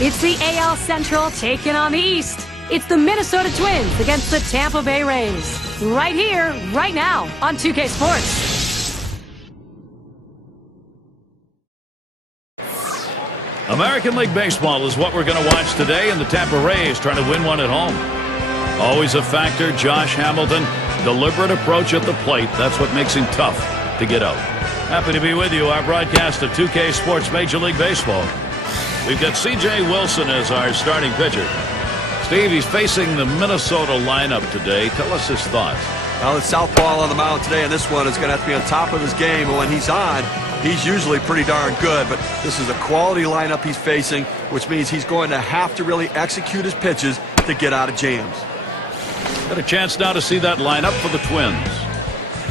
It's the AL Central taking on the East. It's the Minnesota Twins against the Tampa Bay Rays. Right here, right now, on 2K Sports. American League Baseball is what we're going to watch today, and the Tampa Rays trying to win one at home. Always a factor, Josh Hamilton. Deliberate approach at the plate. That's what makes him tough to get out. Happy to be with you. Our broadcast of 2K Sports Major League Baseball. We've got C.J. Wilson as our starting pitcher. Steve, he's facing the Minnesota lineup today. Tell us his thoughts. Well, it's southpaw on the mound today, and this one is going to have to be on top of his game. And when he's on, he's usually pretty darn good. But this is a quality lineup he's facing, which means he's going to have to really execute his pitches to get out of jams. Got a chance now to see that lineup for the Twins.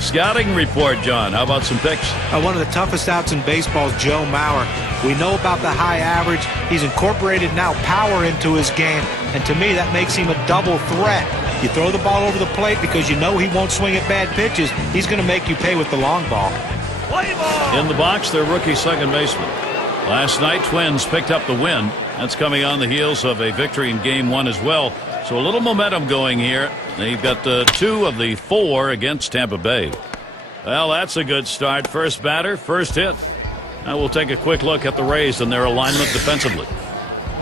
Scouting report, John. How about some picks? One of the toughest outs in baseball is Joe Mauer. We know about the high average. He's incorporated now power into his game, and to me that makes him a double threat. You throw the ball over the plate because you know he won't swing at bad pitches. He's going to make you pay with the long ball. Play ball! In the box, their rookie second baseman. Last night, Twins picked up the win. That's coming on the heels of a victory in Game 1 as well. So a little momentum going here. They've got 2 of the 4 against Tampa Bay. Well, that's a good start. First batter, first hit. Now we'll take a quick look at the Rays and their alignment defensively.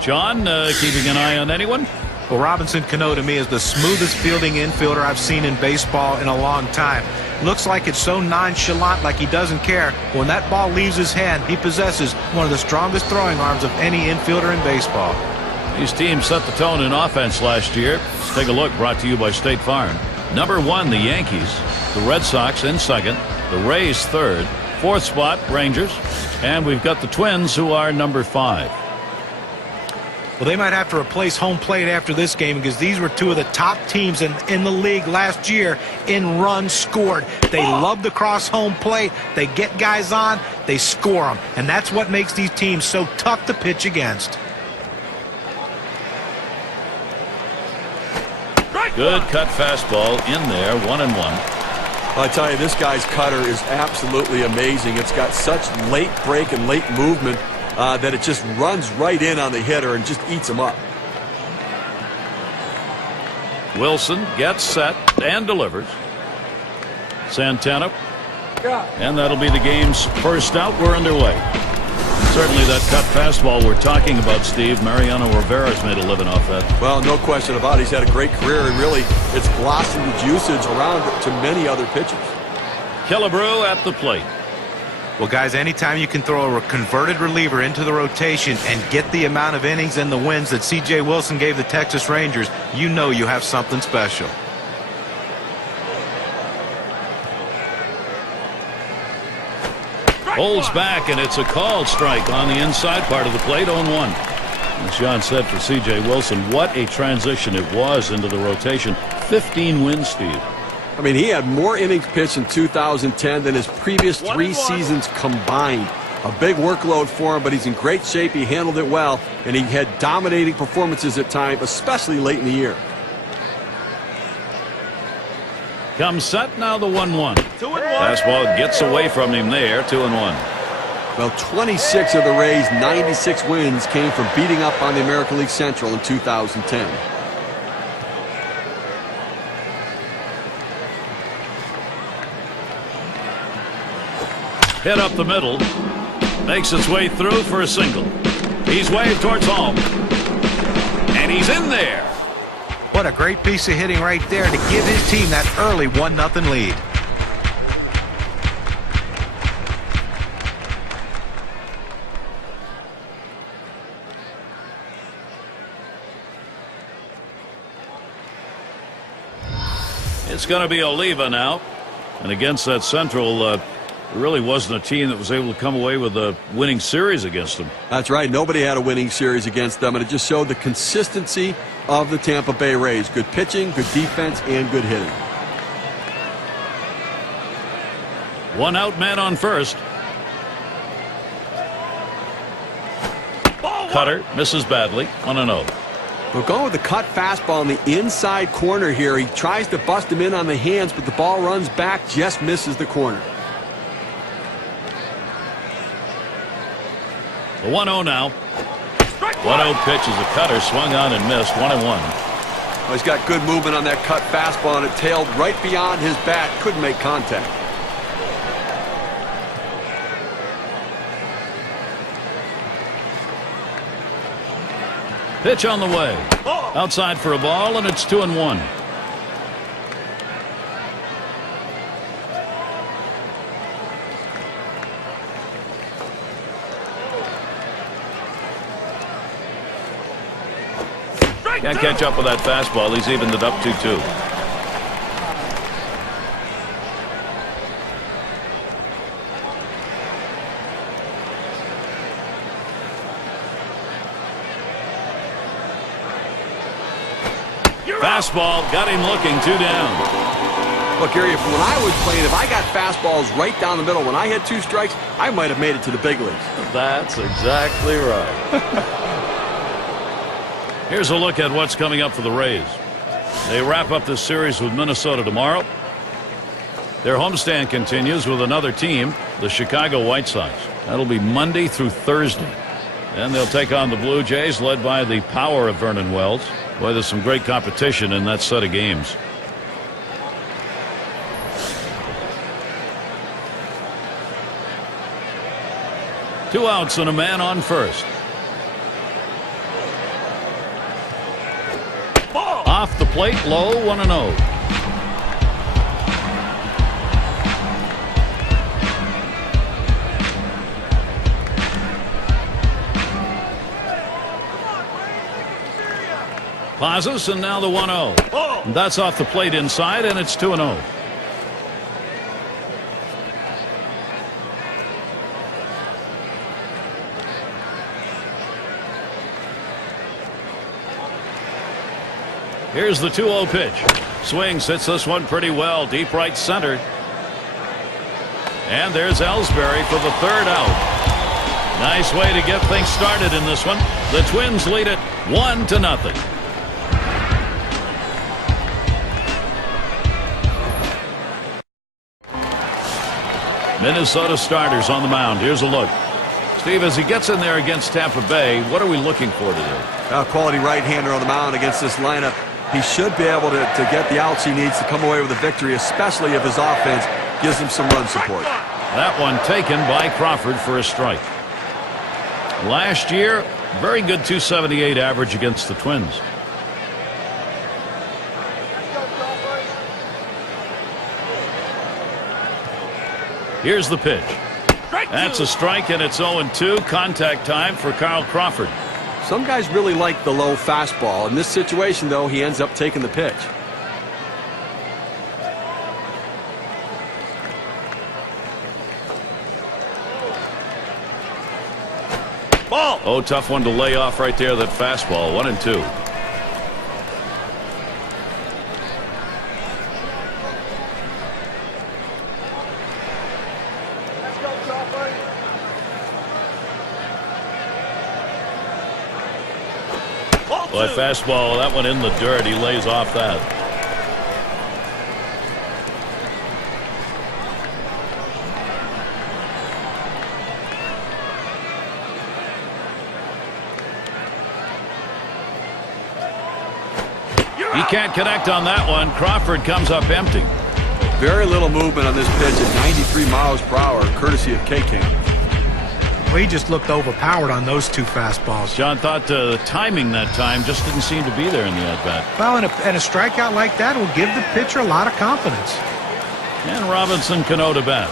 John, keeping an eye on anyone? Well, Robinson Cano to me is the smoothest fielding infielder I've seen in baseball in a long time. Looks like it's so nonchalant, like he doesn't care. When that ball leaves his hand, he possesses one of the strongest throwing arms of any infielder in baseball. These teams set the tone in offense last year. Let's take a look, brought to you by State Farm. Number 1, the Yankees. The Red Sox in second. The Rays third. Fourth spot, Rangers. And we've got the Twins, who are number 5. Well, they might have to replace home plate after this game because these were 2 of the top teams in the league last year in runs scored. They love to cross home plate. They get guys on. They score them. And that's what makes these teams so tough to pitch against. Good cut fastball in there, 1-1. I tell you, this guy's cutter is absolutely amazing. It's got such late break and late movement that it just runs right in on the hitter and just eats him up. Wilson gets set and delivers. Santana. And that'll be the game's first out. We're underway. Certainly that cut fastball we're talking about, Steve. Mariano Rivera's made a living off that. Well, no question about it. He's had a great career, and really it's blossomed his usage around to many other pitchers. Killebrew at the plate. Well, guys, anytime you can throw a converted reliever into the rotation and get the amount of innings and the wins that C.J. Wilson gave the Texas Rangers, you know you have something special. Holds back, and it's a called strike on the inside part of the plate, 0-1. As John said for C.J. Wilson, what a transition it was into the rotation. 15 wins, Steve. I mean, he had more innings pitched in 2010 than his previous 3 seasons combined. A big workload for him, but he's in great shape. He handled it well, and he had dominating performances at times, especially late in the year. Comes set, now the 1-1. Fastball gets away from him there, 2-1. Well, 26 of the Rays' 96 wins came from beating up on the American League Central in 2010. Hit up the middle. Makes its way through for a single. He's waved towards home. And he's in there. What a great piece of hitting right there to give his team that early 1-0 lead. It's going to be Oliva now. And against that Central, it really wasn't a team that was able to come away with a winning series against them. That's right. Nobody had a winning series against them, and it just showed the consistency of the Tampa Bay Rays. Good pitching, good defense, and good hitting. 1 out, man on first. Cutter misses badly, 1-0. We're going with the cut fastball in the inside corner here. He tries to bust him in on the hands, but the ball runs back, just misses the corner. The 1-0 now. 1-0 pitch is a cutter, swung on and missed. 1-1. Well, he's got good movement on that cut fastball, and it tailed right beyond his bat. Couldn't make contact. Pitch on the way. Outside for a ball, and it's 2-1. Can't catch up with that fastball. He's evened it up 2-2. Fastball got him looking. 2 down. Look, Gary, when I was playing, if I got fastballs right down the middle, when I had 2 strikes, I might have made it to the big leagues. That's exactly right. Here's a look at what's coming up for the Rays. They wrap up this series with Minnesota tomorrow. Their homestand continues with another team, the Chicago White Sox. That'll be Monday through Thursday. And they'll take on the Blue Jays, led by the power of Vernon Wells. Boy, there's some great competition in that set of games. Two outs and a man on first. Off the plate, low, 1-0. Pazos, and now the 1-0. That's off the plate inside, and it's 2-0. Here's the 2-0 pitch. Swings, hits this one pretty well, deep right center. And there's Ellsbury for the 3rd out. Nice way to get things started in this one. The Twins lead it 1-0. Minnesota starters on the mound. Here's a look. Steve, as he gets in there against Tampa Bay, what are we looking for today? A quality right-hander on the mound against this lineup. He should be able to get the outs he needs to come away with a victory, especially if his offense gives him some run support. That one taken by Crawford for a strike. Last year, very good .278 average against the Twins. Here's the pitch. That's a strike, and it's 0-2. Contact time for Kyle Crawford. Some guys really like the low fastball. In this situation, though, he ends up taking the pitch. Ball. Oh, tough one to lay off right there, that fastball. 1-2. Boy, fastball, that one in the dirt. He lays off that. He can't connect on that one. Crawford comes up empty. Very little movement on this pitch at 93 miles per hour, courtesy of K-Camp. Well, he just looked overpowered on those 2 fastballs. John thought the timing that time just didn't seem to be there in the at-bat. Well, and a strikeout like that will give the pitcher a lot of confidence. And Robinson Cano to bat.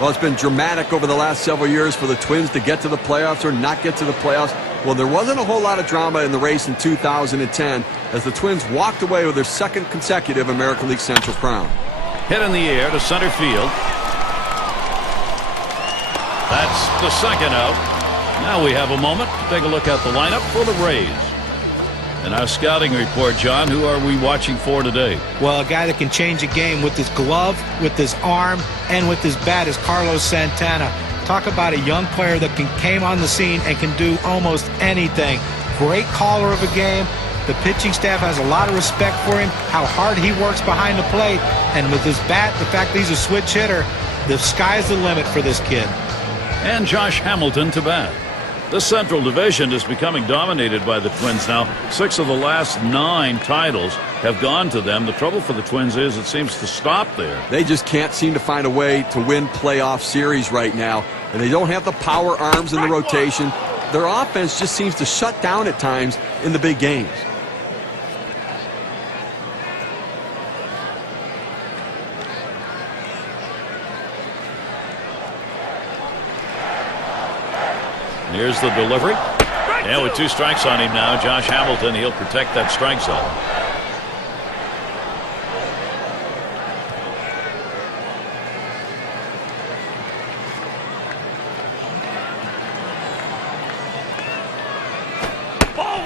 Well, it's been dramatic over the last several years for the Twins to get to the playoffs or not get to the playoffs. Well, there wasn't a whole lot of drama in the race in 2010 as the Twins walked away with their 2nd consecutive American League Central crown. Hit in the air to center field. That's the 2nd out. Now we have a moment to take a look at the lineup for the Rays. In our scouting report, John, who are we watching for today? Well, a guy that can change a game with his glove, with his arm, and with his bat is Carlos Santana. Talk about a young player that came on the scene and can do almost anything. Great caller of a game. The pitching staff has a lot of respect for him, how hard he works behind the plate. And with his bat, the fact that he's a switch hitter, the sky's the limit for this kid. And Josh Hamilton to bat. The Central Division is becoming dominated by the Twins now. 6 of the last 9 titles have gone to them. The trouble for the Twins is it seems to stop there. They just can't seem to find a way to win playoff series right now. And they don't have the power arms in the rotation. Their offense just seems to shut down at times in the big games. Here's the delivery. And with 2 strikes on him now, Josh Hamilton, he'll protect that strike zone.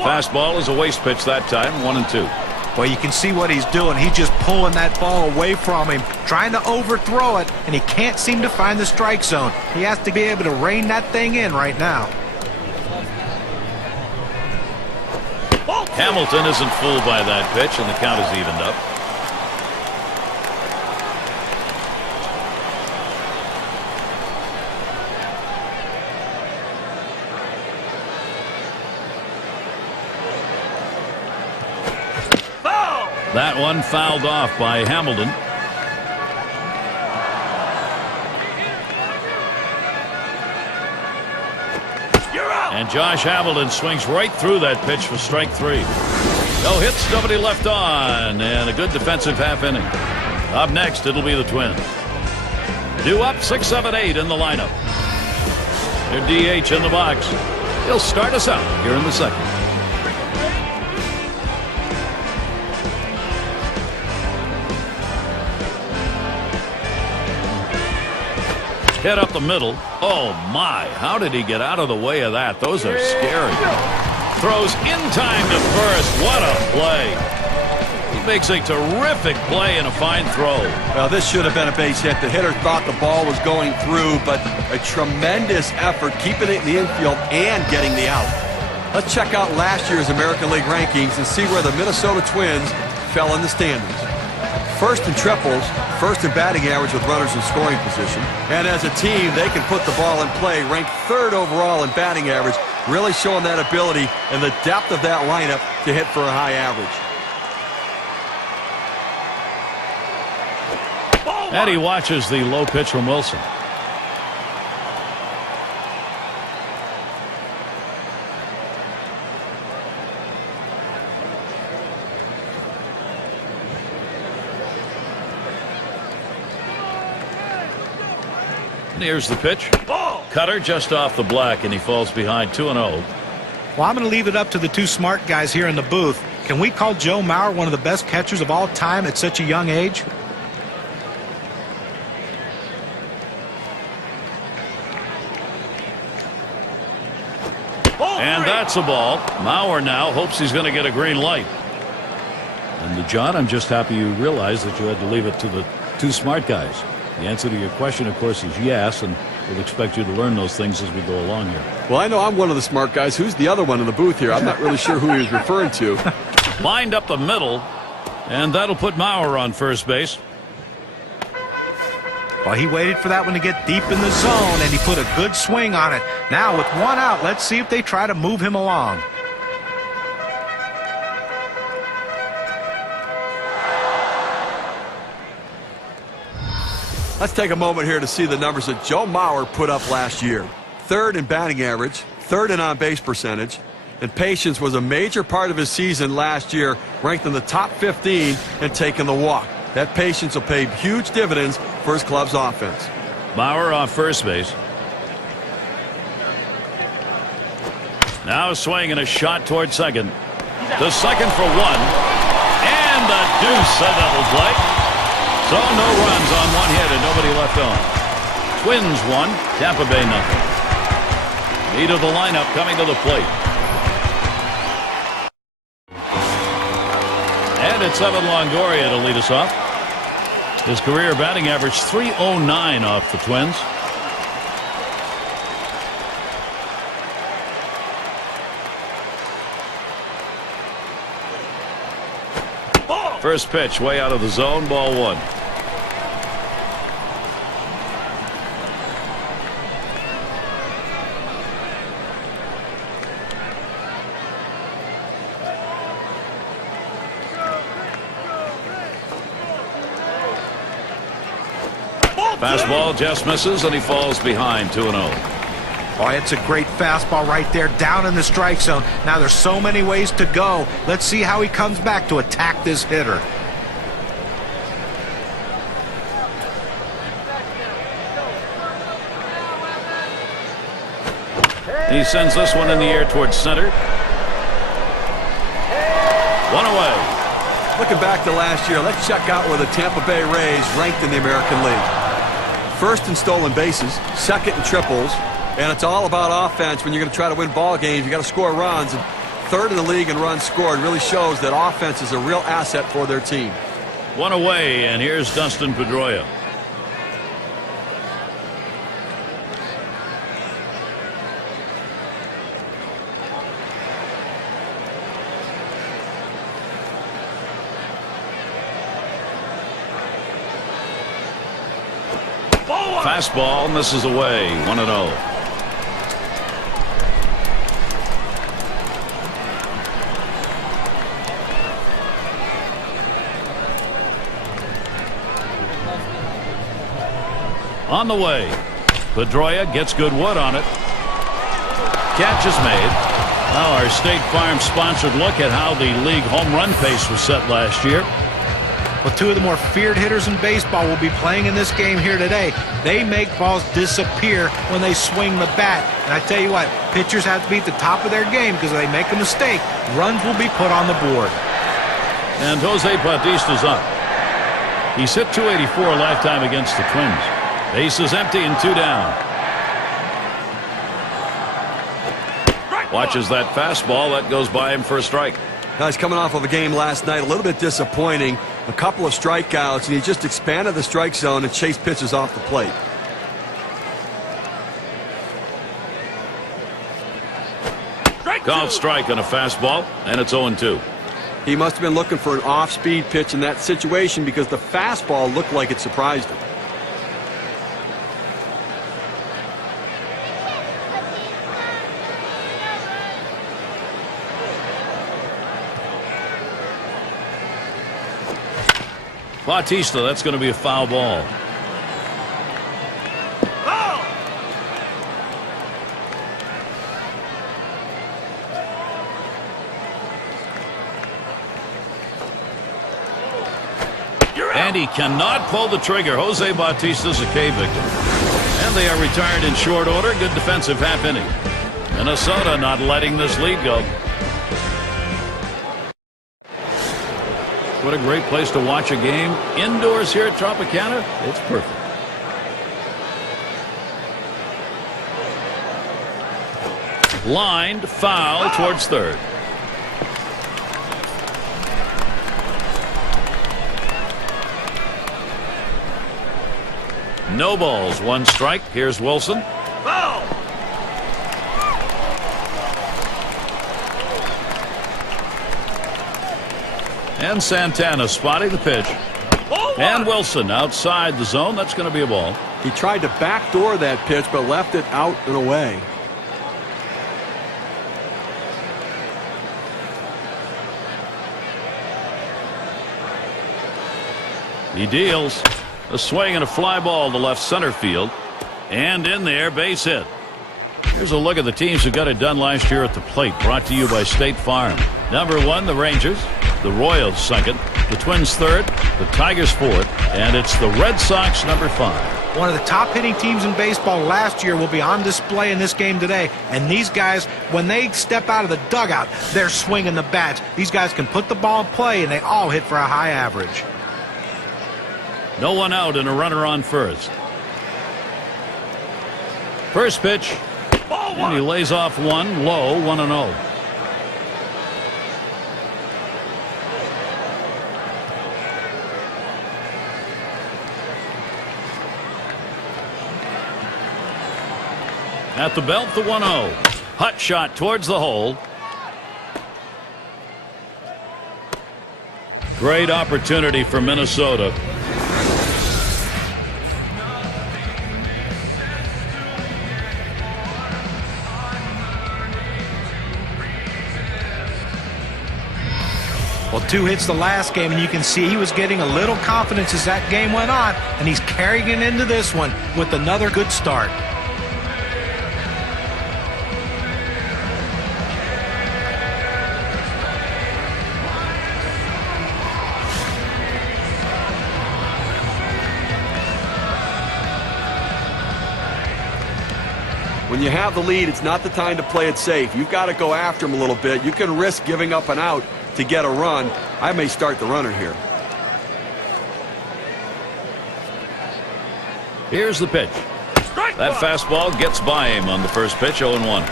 Fastball is a waste pitch that time, 1-2. Well, you can see what he's doing. He's just pulling that ball away from him, trying to overthrow it, and he can't seem to find the strike zone. He has to be able to rein that thing in right now. Hamilton isn't fooled by that pitch, and the count is evened up. That one fouled off by Hamilton. And Josh Hamilton swings right through that pitch for strike 3. No hits, nobody left on, and a good defensive half inning. Up next, it'll be the Twins. Due up 6, 7, 8 in the lineup. Their DH in the box. He'll start us out here in the second. Hit up the middle. Oh, my. How did he get out of the way of that? Those are scary. Throws in time to first. What a play. He makes a terrific play and a fine throw. Well, this should have been a base hit. The hitter thought the ball was going through, but a tremendous effort keeping it in the infield and getting the out. Let's check out last year's American League rankings and see where the Minnesota Twins fell in the standings. First in triples, first in batting average with runners in scoring position. And as a team, they can put the ball in play, ranked 3rd overall in batting average, really showing that ability and the depth of that lineup to hit for a high average. And he watches the low pitch from Wilson. Here's the pitch. Cutter just off the black, and he falls behind 2-0. Well, I'm going to leave it up to the 2 smart guys here in the booth. Can we call Joe Mauer one of the best catchers of all time at such a young age? And that's a ball. Mauer now hopes he's going to get a green light. And John, I'm just happy you realized that you had to leave it to the 2 smart guys. The answer to your question, of course, is yes, and we'll expect you to learn those things as we go along here. Well, I know I'm one of the smart guys. Who's the other one in the booth here? I'm not really sure who he was referring to. Lined up the middle, and that'll put Mauer on first base. Well, he waited for that one to get deep in the zone, and he put a good swing on it. Now, with 1 out, let's see if they try to move him along. Let's take a moment here to see the numbers that Joe Mauer put up last year. 3rd in batting average, 3rd in on-base percentage, and patience was a major part of his season last year, ranked in the top 15 and taking the walk. That patience will pay huge dividends for his club's offense. Mauer off first base. Now a swing and a shot toward second. To second for 1. And the deuce, a double play. So no runs on 1 hit and nobody left on. Twins 1, Tampa Bay 0. Lead of the lineup coming to the plate. And it's Evan Longoria to lead us off. His career batting average .309 off the Twins. First pitch way out of the zone, ball 1. Fastball just misses, and he falls behind 2-0. Oh, it's a great fastball right there, down in the strike zone. Now there's so many ways to go. Let's see how he comes back to attack this hitter. He sends this one in the air towards center. One away. Looking back to last year, let's check out where the Tampa Bay Rays ranked in the American League. First in stolen bases, second in triples, and it's all about offense when you're going to try to win ball games. You got to score runs, and third in the league in runs scored. Really shows that offense is a real asset for their team. One away, and here's Dustin Pedroia. Fastball misses away. 1-0. On the way. Pedroia gets good wood on it. Catch is made. Now our State Farm sponsored look at how the league home run pace was set last year. Well, two of the more feared hitters in baseball will be playing in this game here today. They make balls disappear when they swing the bat. And I tell you what, pitchers have to be at the top of their game because if they make a mistake, runs will be put on the board. And Jose Bautista's up. He's hit .284 a lifetime against the Twins. Base is empty and 2 down. Watches that fastball. That goes by him for a strike. Now he's coming off of a game last night, a little bit disappointing. A couple of strikeouts, and he just expanded the strike zone and chased pitches off the plate. Called strike on a fastball, and it's 0-2. He must have been looking for an off-speed pitch in that situation because the fastball looked like it surprised him. Bautista, that's going to be a foul ball. And he cannot pull the trigger. Jose Bautista's a K victim. And they are retired in short order. Good defensive half inning. Minnesota not letting this lead go. What a great place to watch a game. Indoors here at Tropicana. It's perfect. Lined foul towards third. No balls, 1 strike. Here's Wilson. Foul. And Santana spotting the pitch. And Wilson outside the zone. That's going to be a ball. He tried to backdoor that pitch, but left it out and away. He deals. A swing and a fly ball to left center field. And in there, base hit. Here's a look at the teams who got it done last year at the plate. Brought to you by State Farm. Number 1, the Rangers. The Royals second. The Twins third. The Tigers fourth. And it's the Red Sox number 5. One of the top hitting teams in baseball last year will be on display in this game today. And these guys, when they step out of the dugout, they're swinging the bats. These guys can put the ball in play, and they all hit for a high average. No one out and a runner on first. First pitch. And he lays off one low, 1-0. At the belt, the 1-0. Hut shot towards the hole. Great opportunity for Minnesota. Well, 2 hits the last game, and you can see he was getting a little confidence as that game went on, and he's carrying it into this one with another good start. When you have the lead, it's not the time to play it safe. You've got to go after him a little bit. You can risk giving up an out to get a run. I may start the runner here. Here's the pitch. That fastball gets by him on the first pitch, 0-1.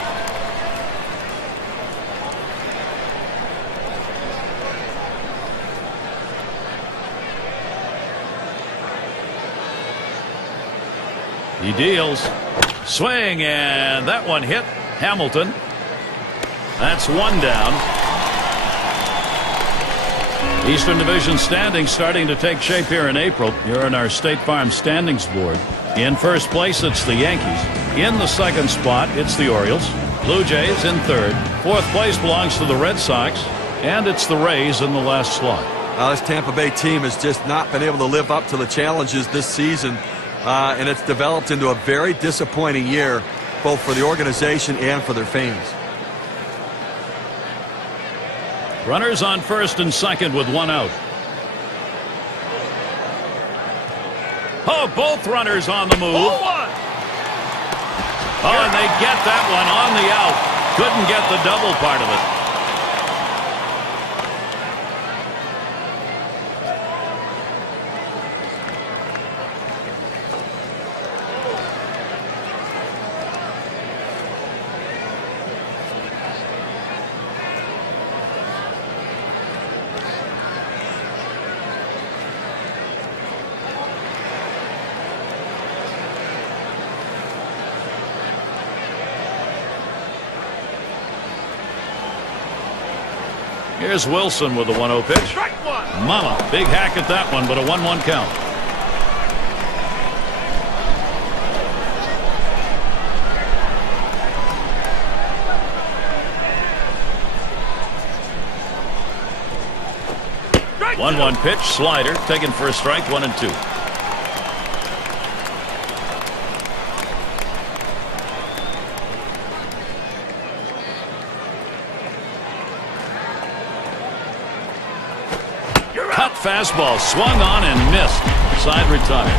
He deals. Swing, and that one hit Hamilton. That's 1 down. Eastern Division standings starting to take shape here in April. You're in our State Farm standings board. In first place, it's the Yankees. In the second spot, it's the Orioles. Blue Jays in third. Fourth place belongs to the Red Sox. And it's the Rays in the last slot. This Tampa Bay team has just not been able to live up to the challenges this season. And it's developed into a very disappointing year, both for the organization and for their fans. Runners on first and second with 1 out. Oh, both runners on the move. Oh, and they get that one on the out. Couldn't get the double part of it. Here's Wilson with a 1-0 pitch. Mama, big hack at that one, but a 1-1 count. Strike 1-1 pitch, slider, taken for a strike, 1-2. Fastball swung on and missed. Side retired.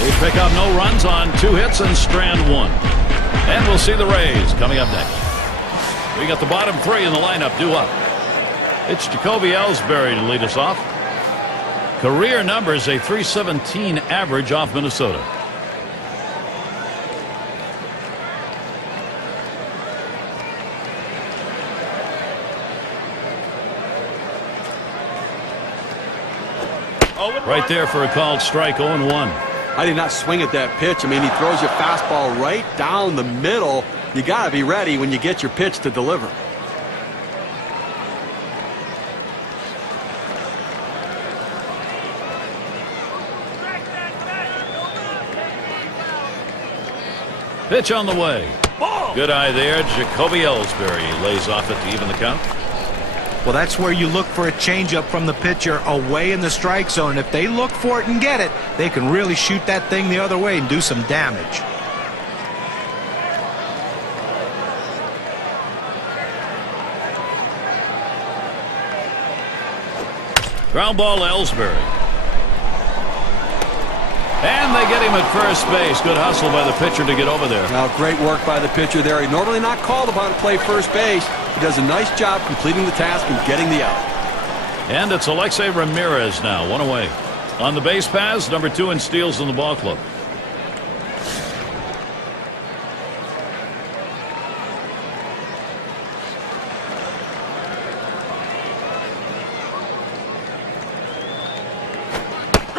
They pick up no runs on 2 hits and strand 1. And we'll see the Rays coming up next. We got the bottom 3 in the lineup due up. It's Jacoby Ellsbury to lead us off. Career numbers, a .317 average off Minnesota. Right there for a called strike, 0-1. I did not swing at that pitch. I mean, he throws your fastball right down the middle. You got to be ready when you get your pitch to deliver. Pitch on the way. Good eye there. Jacoby Ellsbury lays off it to even the count. Well, that's where you look for a changeup from the pitcher away in the strike zone. If they look for it and get it, they can really shoot that thing the other way and do some damage. Ground ball, Ellsbury. And they get him at first base. Good hustle by the pitcher to get over there. Now, great work by the pitcher there. He's normally not called upon to play first base. He does a nice job completing the task and getting the out. And it's Alexei Ramirez now, 1 away. On the base paths, number 2 in steals in the ball club.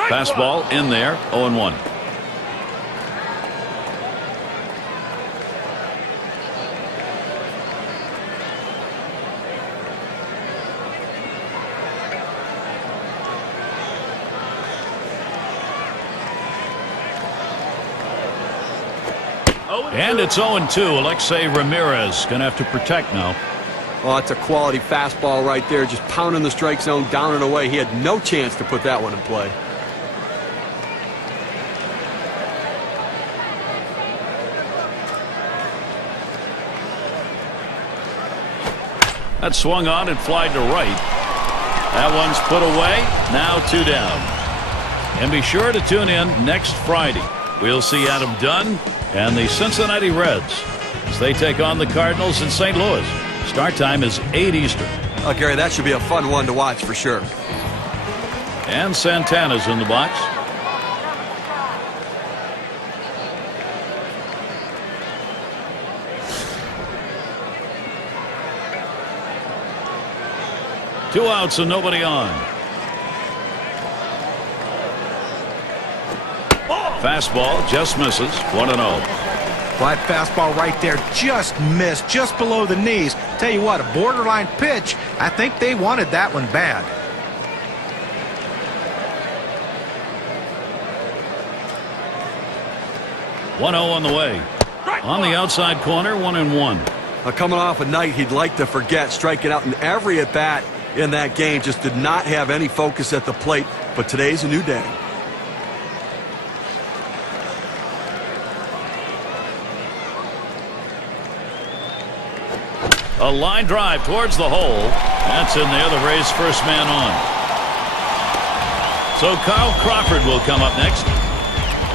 Fastball in there, 0-1. And it's 0-2. Alexei Ramirez going to have to protect now. Oh, it's a quality fastball right there, just pounding the strike zone down and away. He had no chance to put that one in play. That swung on and flied to right. That one's put away. Now 2 down. And be sure to tune in next Friday. We'll see Adam Dunn and the Cincinnati Reds as they take on the Cardinals in St. Louis. Start time is 8 Eastern. Oh, Gary, that should be a fun one to watch for sure. And Santana's in the box. Two outs and nobody on. Fastball just misses. 1-0. That fastball right there just missed, just below the knees. Tell you what, a borderline pitch. I think they wanted that one bad. On the way. On the outside corner, 1-1. Coming off a night he'd like to forget, striking out in every at-bat in that game. Just did not have any focus at the plate, but today's a new day. A line drive towards the hole. That's in there, the Rays' first man on. So Carl Crawford will come up next.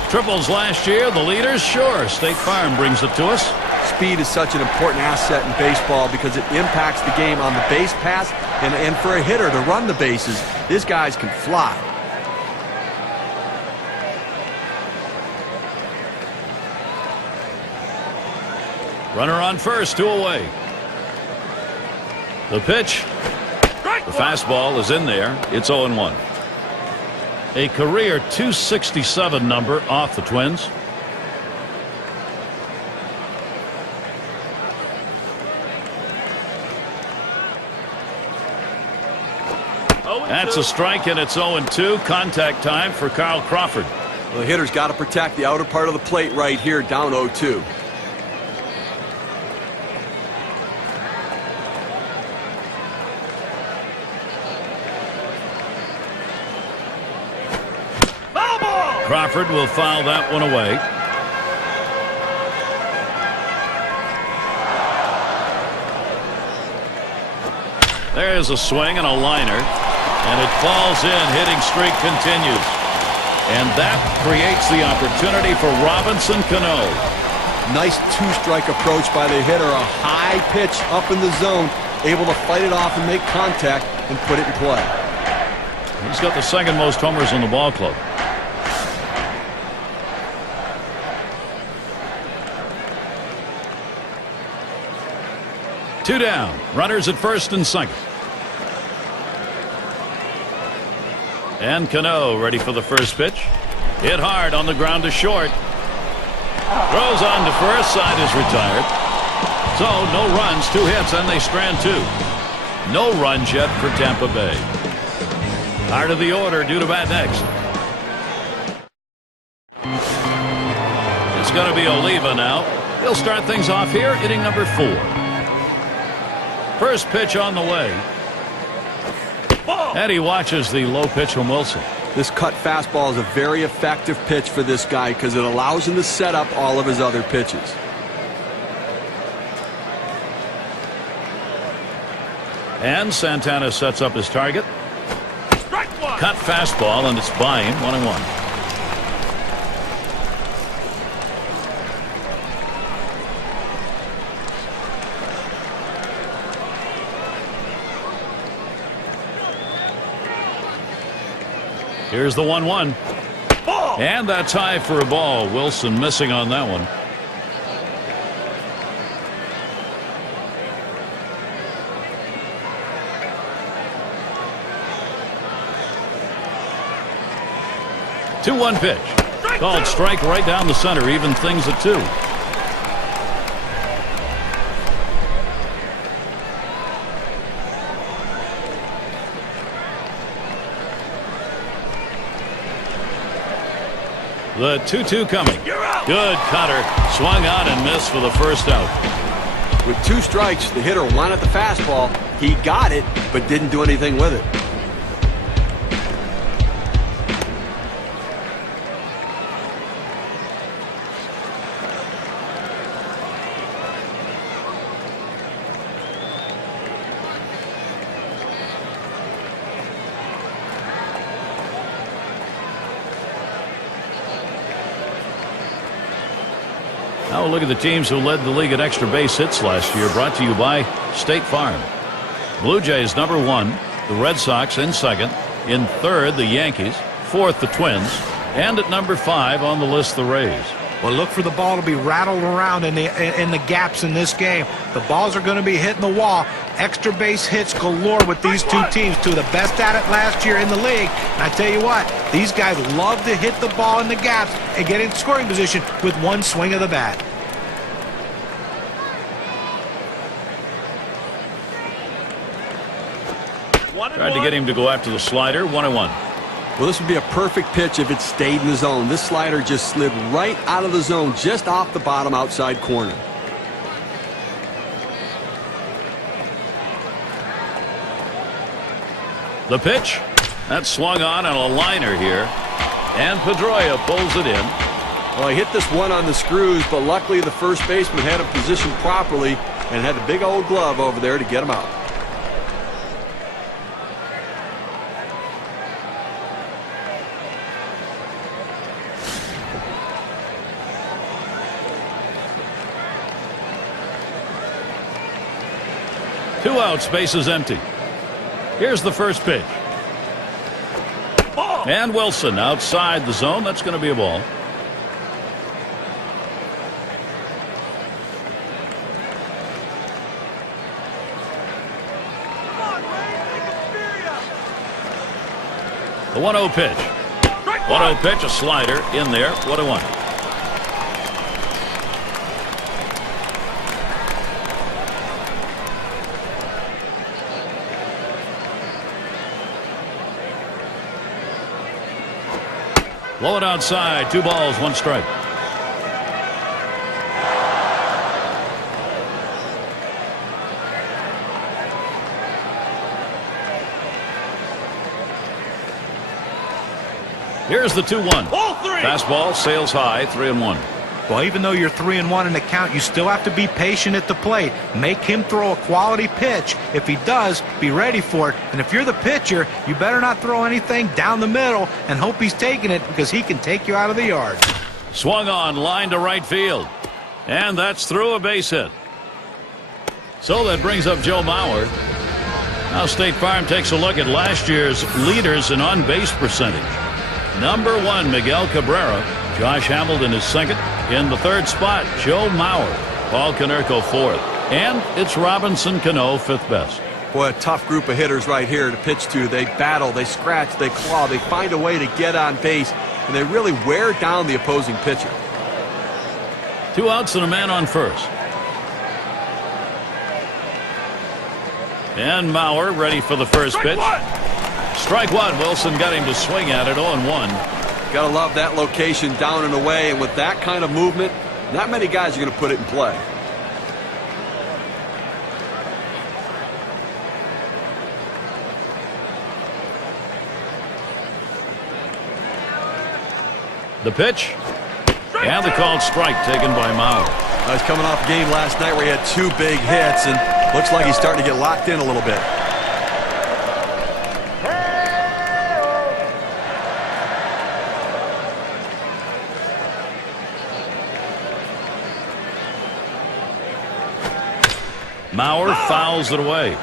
Triples last year, the leaders, sure. State Farm brings it to us. Speed is such an important asset in baseball because it impacts the game on the base pass, and for a hitter to run the bases, these guys can fly. Runner on first, 2 away. The pitch. The fastball is in there. It's 0-1. A career .267 number off the Twins. That's a strike, and it's 0-2. Contact time for Carl Crawford. Well, the hitter's got to protect the outer part of the plate right here, down 0-2. Crawford will foul that one away. There's a swing and a liner, and it falls in. Hitting streak continues, and that creates the opportunity for Robinson Cano. Nice two-strike approach by the hitter. A high pitch up in the zone, able to fight it off and make contact and put it in play. He's got the second most homers in the ball club. Two down. Runners at first and second. And Cano ready for the first pitch. Hit hard on the ground to short. Throws on to first. Side is retired. So no runs, 2 hits, and they strand 2. No runs yet for Tampa Bay. Heart of the order due to bat next. It's going to be Oliva now. He'll start things off here, inning number 4. First pitch on the way. And he watches the low pitch from Wilson. This cut fastball is a very effective pitch for this guy because it allows him to set up all of his other pitches. And Santana sets up his target. Cut fastball, and it's by him, 1-1. Here's the 1-1. And that's high for a ball. Wilson missing on that one. Two-one pitch. Called strike right down the center. Even things at 2. The 2-2 coming. Good cutter. Swung on and missed for the first out. With 2 strikes, the hitter wanted the fastball. He got it, but didn't do anything with it. Now we'll look at the teams who led the league at extra base hits last year, brought to you by State Farm. Blue Jays #1, the Red Sox in second, in third the Yankees, fourth the Twins, and at number 5 on the list the Rays. Well, look for the ball to be rattled around in the gaps in this game. The balls are going to be hitting the wall. Extra base hits galore with these 2 teams, 2 of the best at it last year in the league. And I tell you what, these guys love to hit the ball in the gaps and get in scoring position with one swing of the bat. Tried to get him to go after the slider, 1-1. Well, this would be a perfect pitch if it stayed in the zone. This slider just slid right out of the zone, just off the bottom outside corner. The pitch, that's swung on a liner here, and Pedroia pulls it in. Well, he hit this one on the screws, but luckily the first baseman had it positioned properly and had the big old glove over there to get him out. Two outs, bases empty. Here's the first pitch. And Wilson outside the zone. That's going to be a ball. The 1-0 pitch. 1-0 pitch, a slider in there. 1-1. Blow it outside. 2 balls, 1 strike. Here's the 2-1. Fastball sails high, 3-1. Well, even though you're 3-1 in the count, you still have to be patient at the plate. Make him throw a quality pitch. If he does, be ready for it. And if you're the pitcher, you better not throw anything down the middle and hope he's taking it, because he can take you out of the yard. Swung on, line to right field. And that's through, a base hit. So that brings up Joe Mauer. Now State Farm takes a look at last year's leaders in on-base percentage. Number 1, Miguel Cabrera. Josh Hamilton is second. In the third spot, Joe Mauer. Paul Konerko fourth. And it's Robinson Cano fifth best. Boy, a tough group of hitters right here to pitch to. They battle, they scratch, they claw, they find a way to get on base, and they really wear down the opposing pitcher. 2 outs and a man on first. And Mauer ready for the first pitch. Strike one. Wilson got him to swing at it. 0-1. Gotta love that location, down and away, and with that kind of movement, not many guys are going to put it in play. The pitch. And the called strike taken by Mauer. He's coming off a game last night where he had 2 big hits, and looks like he's starting to get locked in a little bit. Mauer fouls it away.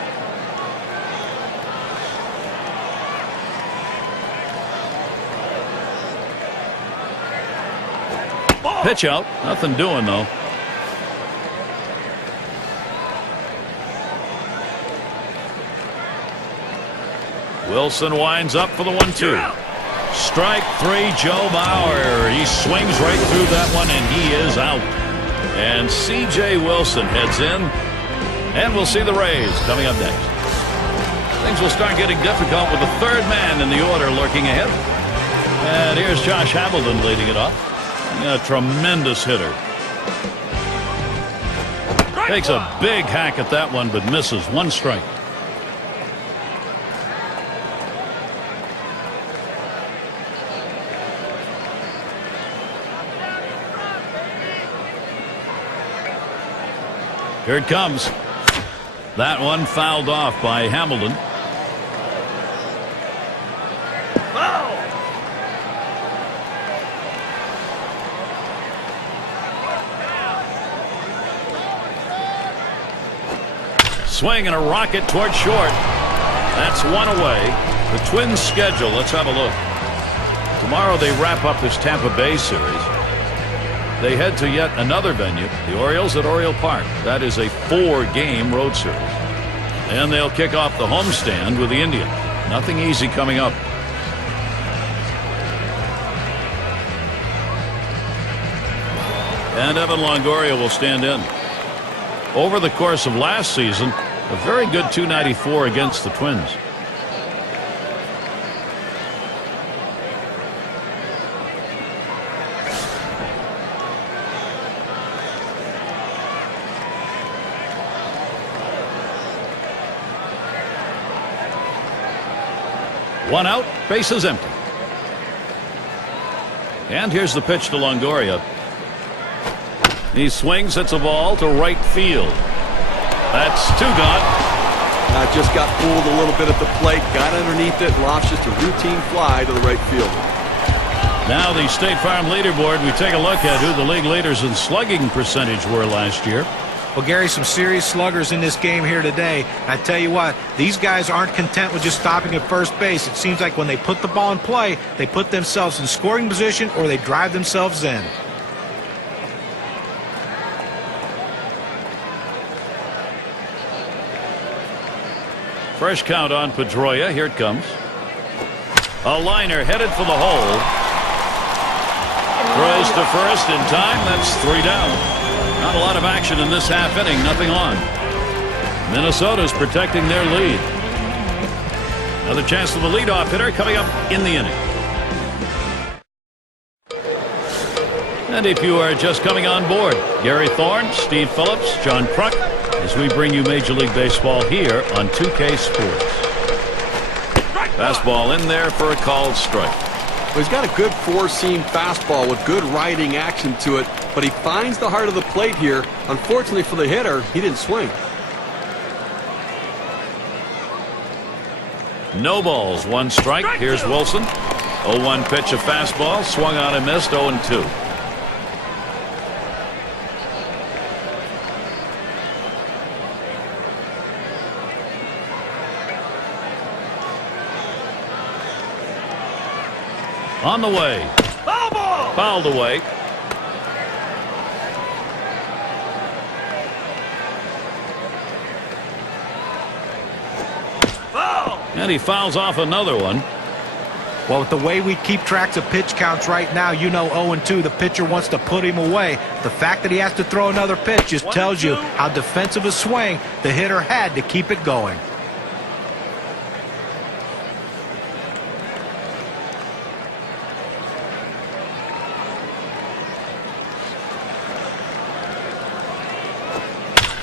Pitch out. Nothing doing, though. Wilson winds up for the 1-2. Strike 3, Joe Mauer. He swings right through that one, and he is out. And C.J. Wilson heads in. And we'll see the Rays coming up next. Things will start getting difficult with the third man in the order lurking ahead. And here's Josh Hamilton leading it off. A tremendous hitter. Takes a big hack at that one, but misses. 1 strike. Here it comes. That one fouled off by Hamilton. Swing and a rocket toward short. That's 1 away. The Twins' schedule, let's have a look. Tomorrow they wrap up this Tampa Bay series. They head to yet another venue, the Orioles at Oriole Park. That is a 4-game road series. And they'll kick off the homestand with the Indians. Nothing easy coming up. And Evan Longoria will stand in. Over the course of last season, a very good .294 against the Twins. One out, bases empty. And here's the pitch to Longoria. He swings, hits a ball to right field. That's 2 gone. Just got fooled a little bit at the plate, got underneath it, lost just a routine fly to the right field. Now the State Farm leaderboard, we take a look at who the league leaders in slugging percentage were last year. Well, Gary, some serious sluggers in this game here today. I tell you what, these guys aren't content with just stopping at first base. It seems like when they put the ball in play, they put themselves in scoring position or they drive themselves in. Fresh count on Pedroia. Here it comes. A liner headed for the hole. Throws to first in time. That's 3 down. Not a lot of action in this half inning. Nothing on. Minnesota's protecting their lead. Another chance for the leadoff hitter coming up in the inning. And if you are just coming on board, Gary Thorne, Steve Phillips, John Kruk, as we bring you Major League Baseball here on 2K Sports. Fastball in there for a called strike. Well, he's got a good 4-seam fastball with good riding action to it, but he finds the heart of the plate here. Unfortunately for the hitter, he didn't swing. No balls, 1 strike. Here's Wilson. 0-1 pitch, a fastball, swung on and missed. 0-2. On the way. Fouled away. And he fouls off another one. Well, with the way we keep tracks of pitch counts right now, you know 0-2, the pitcher wants to put him away. The fact that he has to throw another pitch just tells you how defensive a swing the hitter had to keep it going.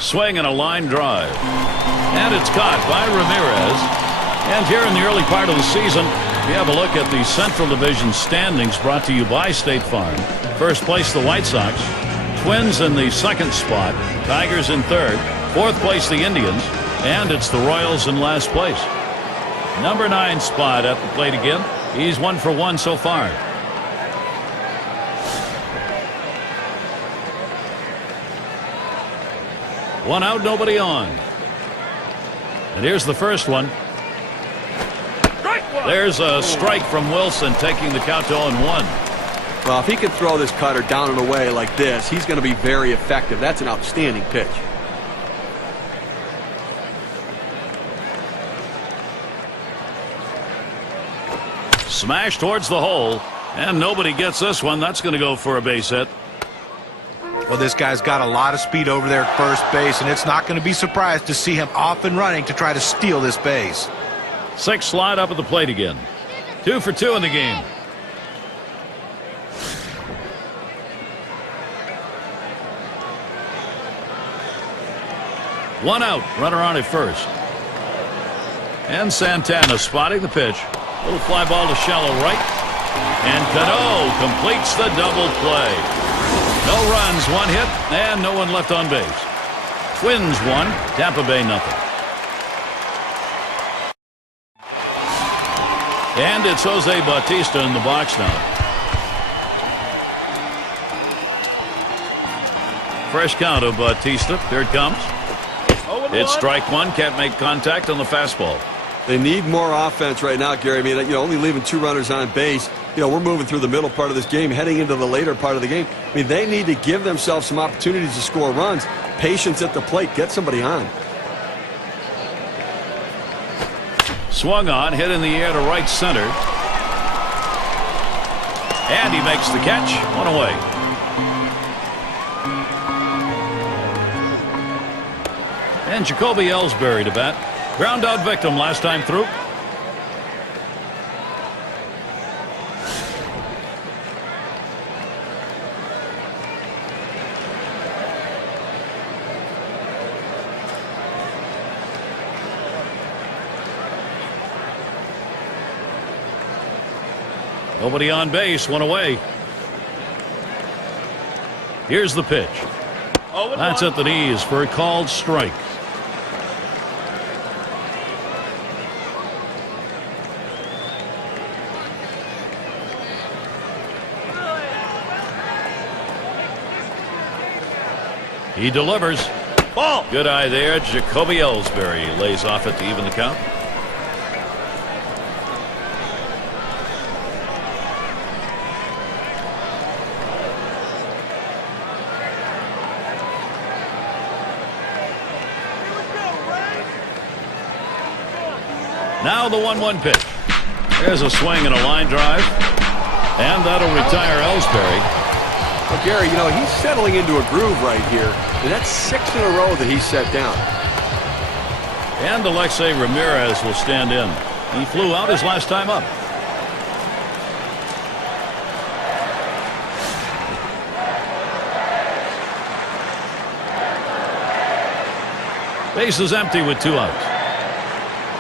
Swing and a line drive. And it's caught by Ramirez. And here in the early part of the season, we have a look at the Central Division standings brought to you by State Farm. First place, the White Sox. Twins in the 2nd spot. Tigers in 3rd. 4th place, the Indians. And it's the Royals in last place. Number 9 spot at the plate again. He's 1 for 1 so far. One out, nobody on. And here's the first one. There's a strike from Wilson, taking the count to 0-1. Well, if he can throw this cutter down and away like this, he's going to be very effective. That's an outstanding pitch. Smash towards the hole, and nobody gets this one. That's going to go for a base hit. Well, this guy's got a lot of speed over there at first base, and it's not going to be surprised to see him off and running to try to steal this base. 6 slide up at the plate again. 2 for 2 in the game. One out, runner on at first. And Santana spotting the pitch. Little fly ball to shallow right. And Cano completes the double play. No runs, one hit, and no one left on base. Twins 1, Tampa Bay nothing. And it's Jose Bautista in the box now. Fresh count of Bautista. Here it comes. It's strike one. Can't make contact on the fastball. They need more offense right now, Gary. I mean, only leaving 2 runners on base. We're moving through the middle part of this game, heading into the later part of the game. I mean, they need to give themselves some opportunities to score runs. Patience at the plate. Get somebody on. Swung on, hit in the air to right center. And he makes the catch. One away. And Jacoby Ellsbury to bat. Ground out victim last time through. Nobody on base, one away. Here's the pitch. That's at the knees for a called strike. He delivers. Ball. Good eye there. Jacoby Ellsbury lays off it to even the count. Now the 1-1 pitch. There's a swing and a line drive. And that'll retire Ellsbury. Well, Gary, he's settling into a groove right here. And that's 6 in a row that he's set down. And Alexei Ramirez will stand in. He flew out his last time up. Base is empty with 2 outs.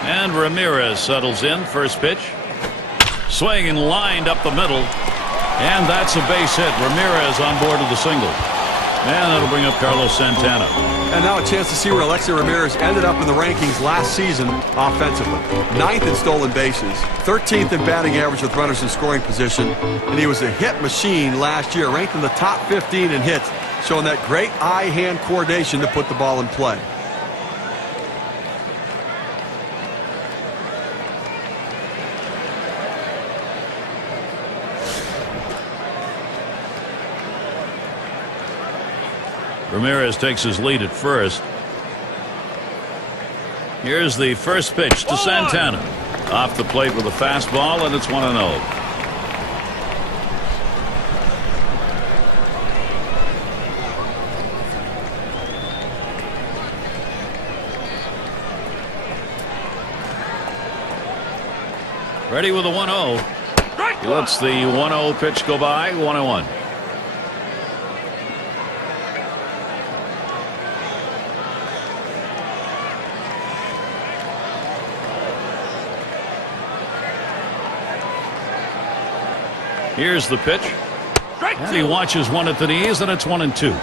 And Ramirez settles in. First pitch. Swing and lined up the middle. And that's a base hit. Ramirez on board with the single. And that'll bring up Carlos Santana. And now a chance to see where Alexei Ramirez ended up in the rankings last season offensively. 9th in stolen bases, 13th in batting average with runners in scoring position, and he was a hit machine last year, ranked in the top 15 in hits, showing that great eye-hand coordination to put the ball in play. Ramirez takes his lead at first. Here's the first pitch to Santana. Off the plate with a fastball, and it's 1-0. Ready with a 1-0. He lets the 1-0 pitch go by. 1-1. Here's the pitch. And he watches one at the knees, and it's 1-2.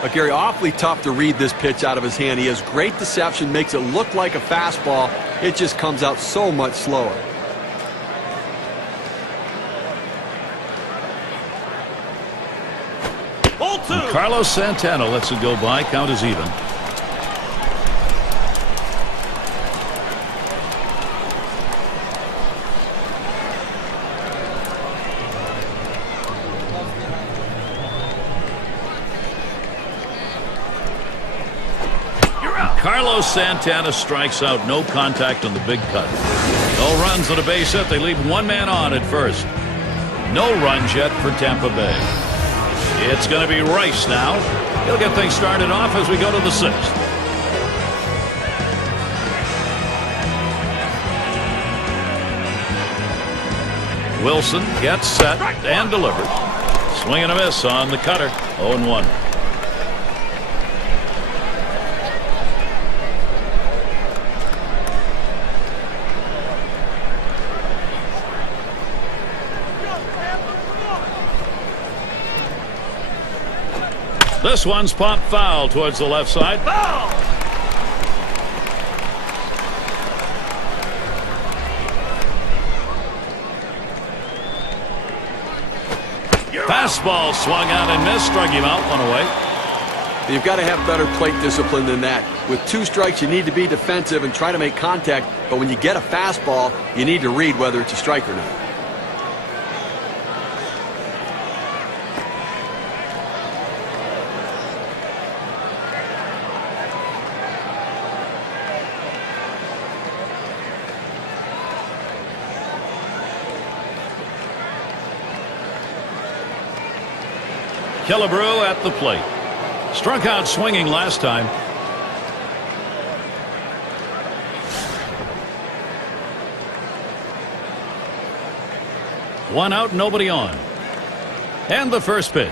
But Gary, awfully tough to read this pitch out of his hand. He has great deception, makes it look like a fastball. It just comes out so much slower. And Carlos Santana lets it go by. Count is even. Carlos Santana strikes out. No contact on the big cut. No runs on a base hit. They leave one man on at first. No runs yet for Tampa Bay. It's going to be Rice now. He'll get things started off as we go to the 6th. Wilson gets set and delivers. Swing and a miss on the cutter. 0-1. This one's popped foul towards the left side. Foul! Fastball swung out and missed. Struck him out. One away. You've got to have better plate discipline than that. With 2 strikes, you need to be defensive and try to make contact. But when you get a fastball, you need to read whether it's a strike or not. Killebrew at the plate. Struck out swinging last time. One out, nobody on. And the first pitch.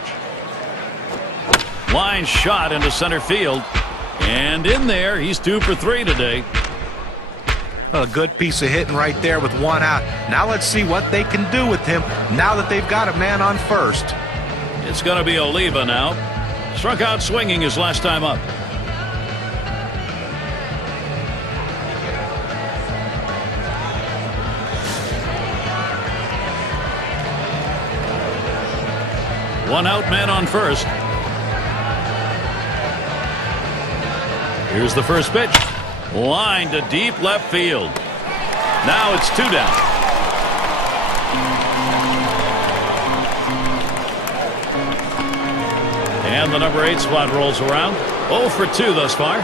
Line shot into center field. And in there, he's 2 for 3 today. Well, a good piece of hitting right there with 1 out. Now let's see what they can do with him now that they've got a man on first. It's going to be Oliva now. Struck out swinging his last time up. One out, man on first. Here's the first pitch. Line to deep left field. Now it's 2 down. And the number 8 spot rolls around. 0 for 2 thus far.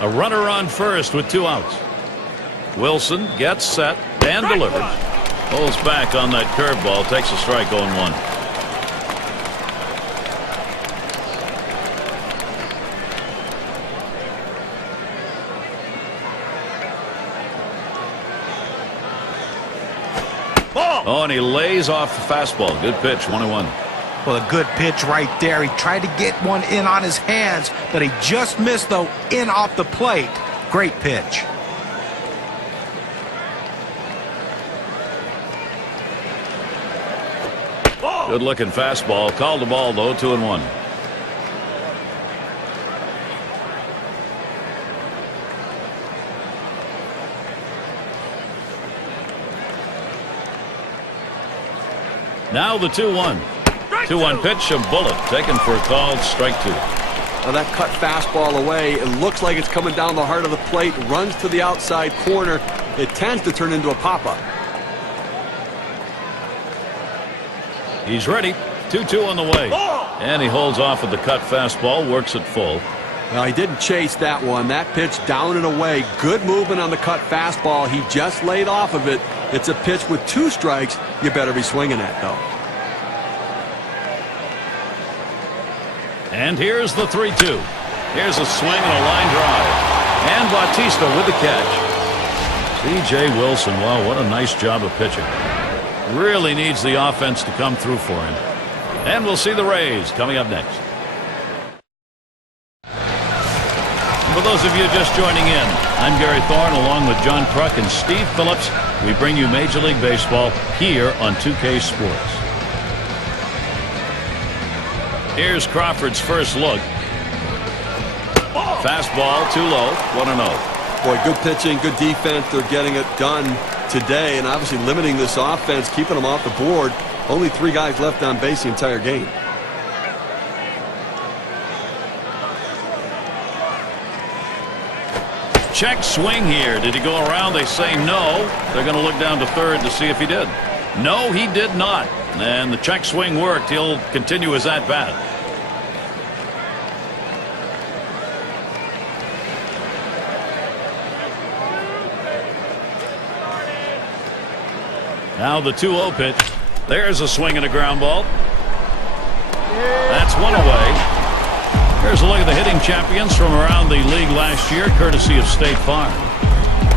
A runner on first with 2 outs. Wilson gets set and delivers. Pulls back on that curveball. Takes a strike 0-1. Oh, and he lays off the fastball. Good pitch, 1-1. Well, a good pitch right there. He tried to get one in on his hands, but he just missed, though, in off the plate. Great pitch. Good-looking fastball. Called the ball, though, 2-1. Now the 2-1. 2-1 pitch, a bullet taken for a called strike 2. Now that cut fastball away. It looks like it's coming down the heart of the plate. Runs to the outside corner. It tends to turn into a pop-up. He's ready. 2-2 on the way. And he holds off with the cut fastball. Works it full. Well, he didn't chase that one. That pitch down and away. Good movement on the cut fastball. He just laid off of it. It's a pitch with 2 strikes. You better be swinging at, though. And here's the 3-2. Here's a swing and a line drive. And Bautista with the catch. C.J. Wilson, wow, what a nice job of pitching. Really needs the offense to come through for him. And we'll see the Rays coming up next. For those of you just joining in, I'm Gary Thorne along with John Kruk and Steve Phillips. We bring you Major League Baseball here on 2K Sports. Here's Crawford's first look. Fastball too low, 1-0. Boy, good pitching, good defense. They're getting it done today and obviously limiting this offense, keeping them off the board. Only 3 guys left on base the entire game. Check swing here. Did he go around? They say no. They're going to look down to third to see if he did. No, he did not. And the check swing worked. He'll continue his at-bat. Now the 2-0 pitch. There's a swing and a ground ball. That's one away. Here's a look at the hitting champions from around the league last year, courtesy of State Farm.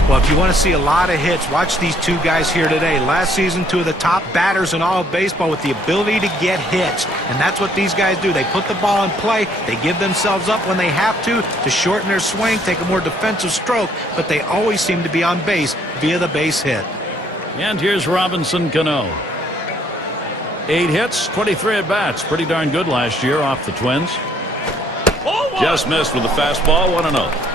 Well, if you want to see a lot of hits, watch these two guys here today. Last season, two of the top batters in all of baseball with the ability to get hits. And that's what these guys do. They put the ball in play. They give themselves up when they have to shorten their swing, take a more defensive stroke, but they always seem to be on base via the base hit. And here's Robinson Cano. 8 hits, 23 at-bats. Pretty darn good last year off the Twins. Just missed with the fastball, 1-0.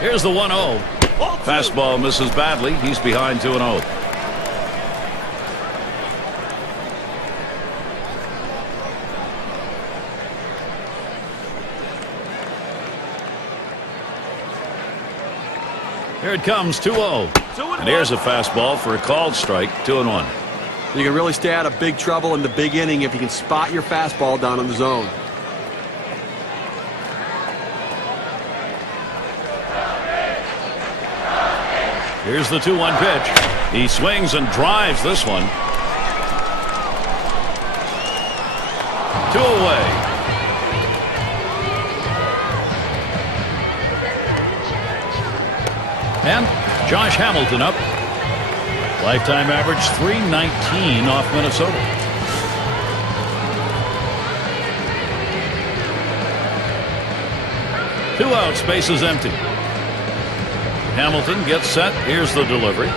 Here's the 1-0. Fastball misses badly. He's behind 2-0. Here it comes, 2-0. And here's a fastball for a called strike, 2-1. You can really stay out of big trouble in the big inning if you can spot your fastball down in the zone. Here's the 2-1 pitch. He swings and drives this one. 2 away. And Josh Hamilton up. Lifetime average 319 off Minnesota. Two outs, bases empty. Hamilton gets set. Here's the delivery.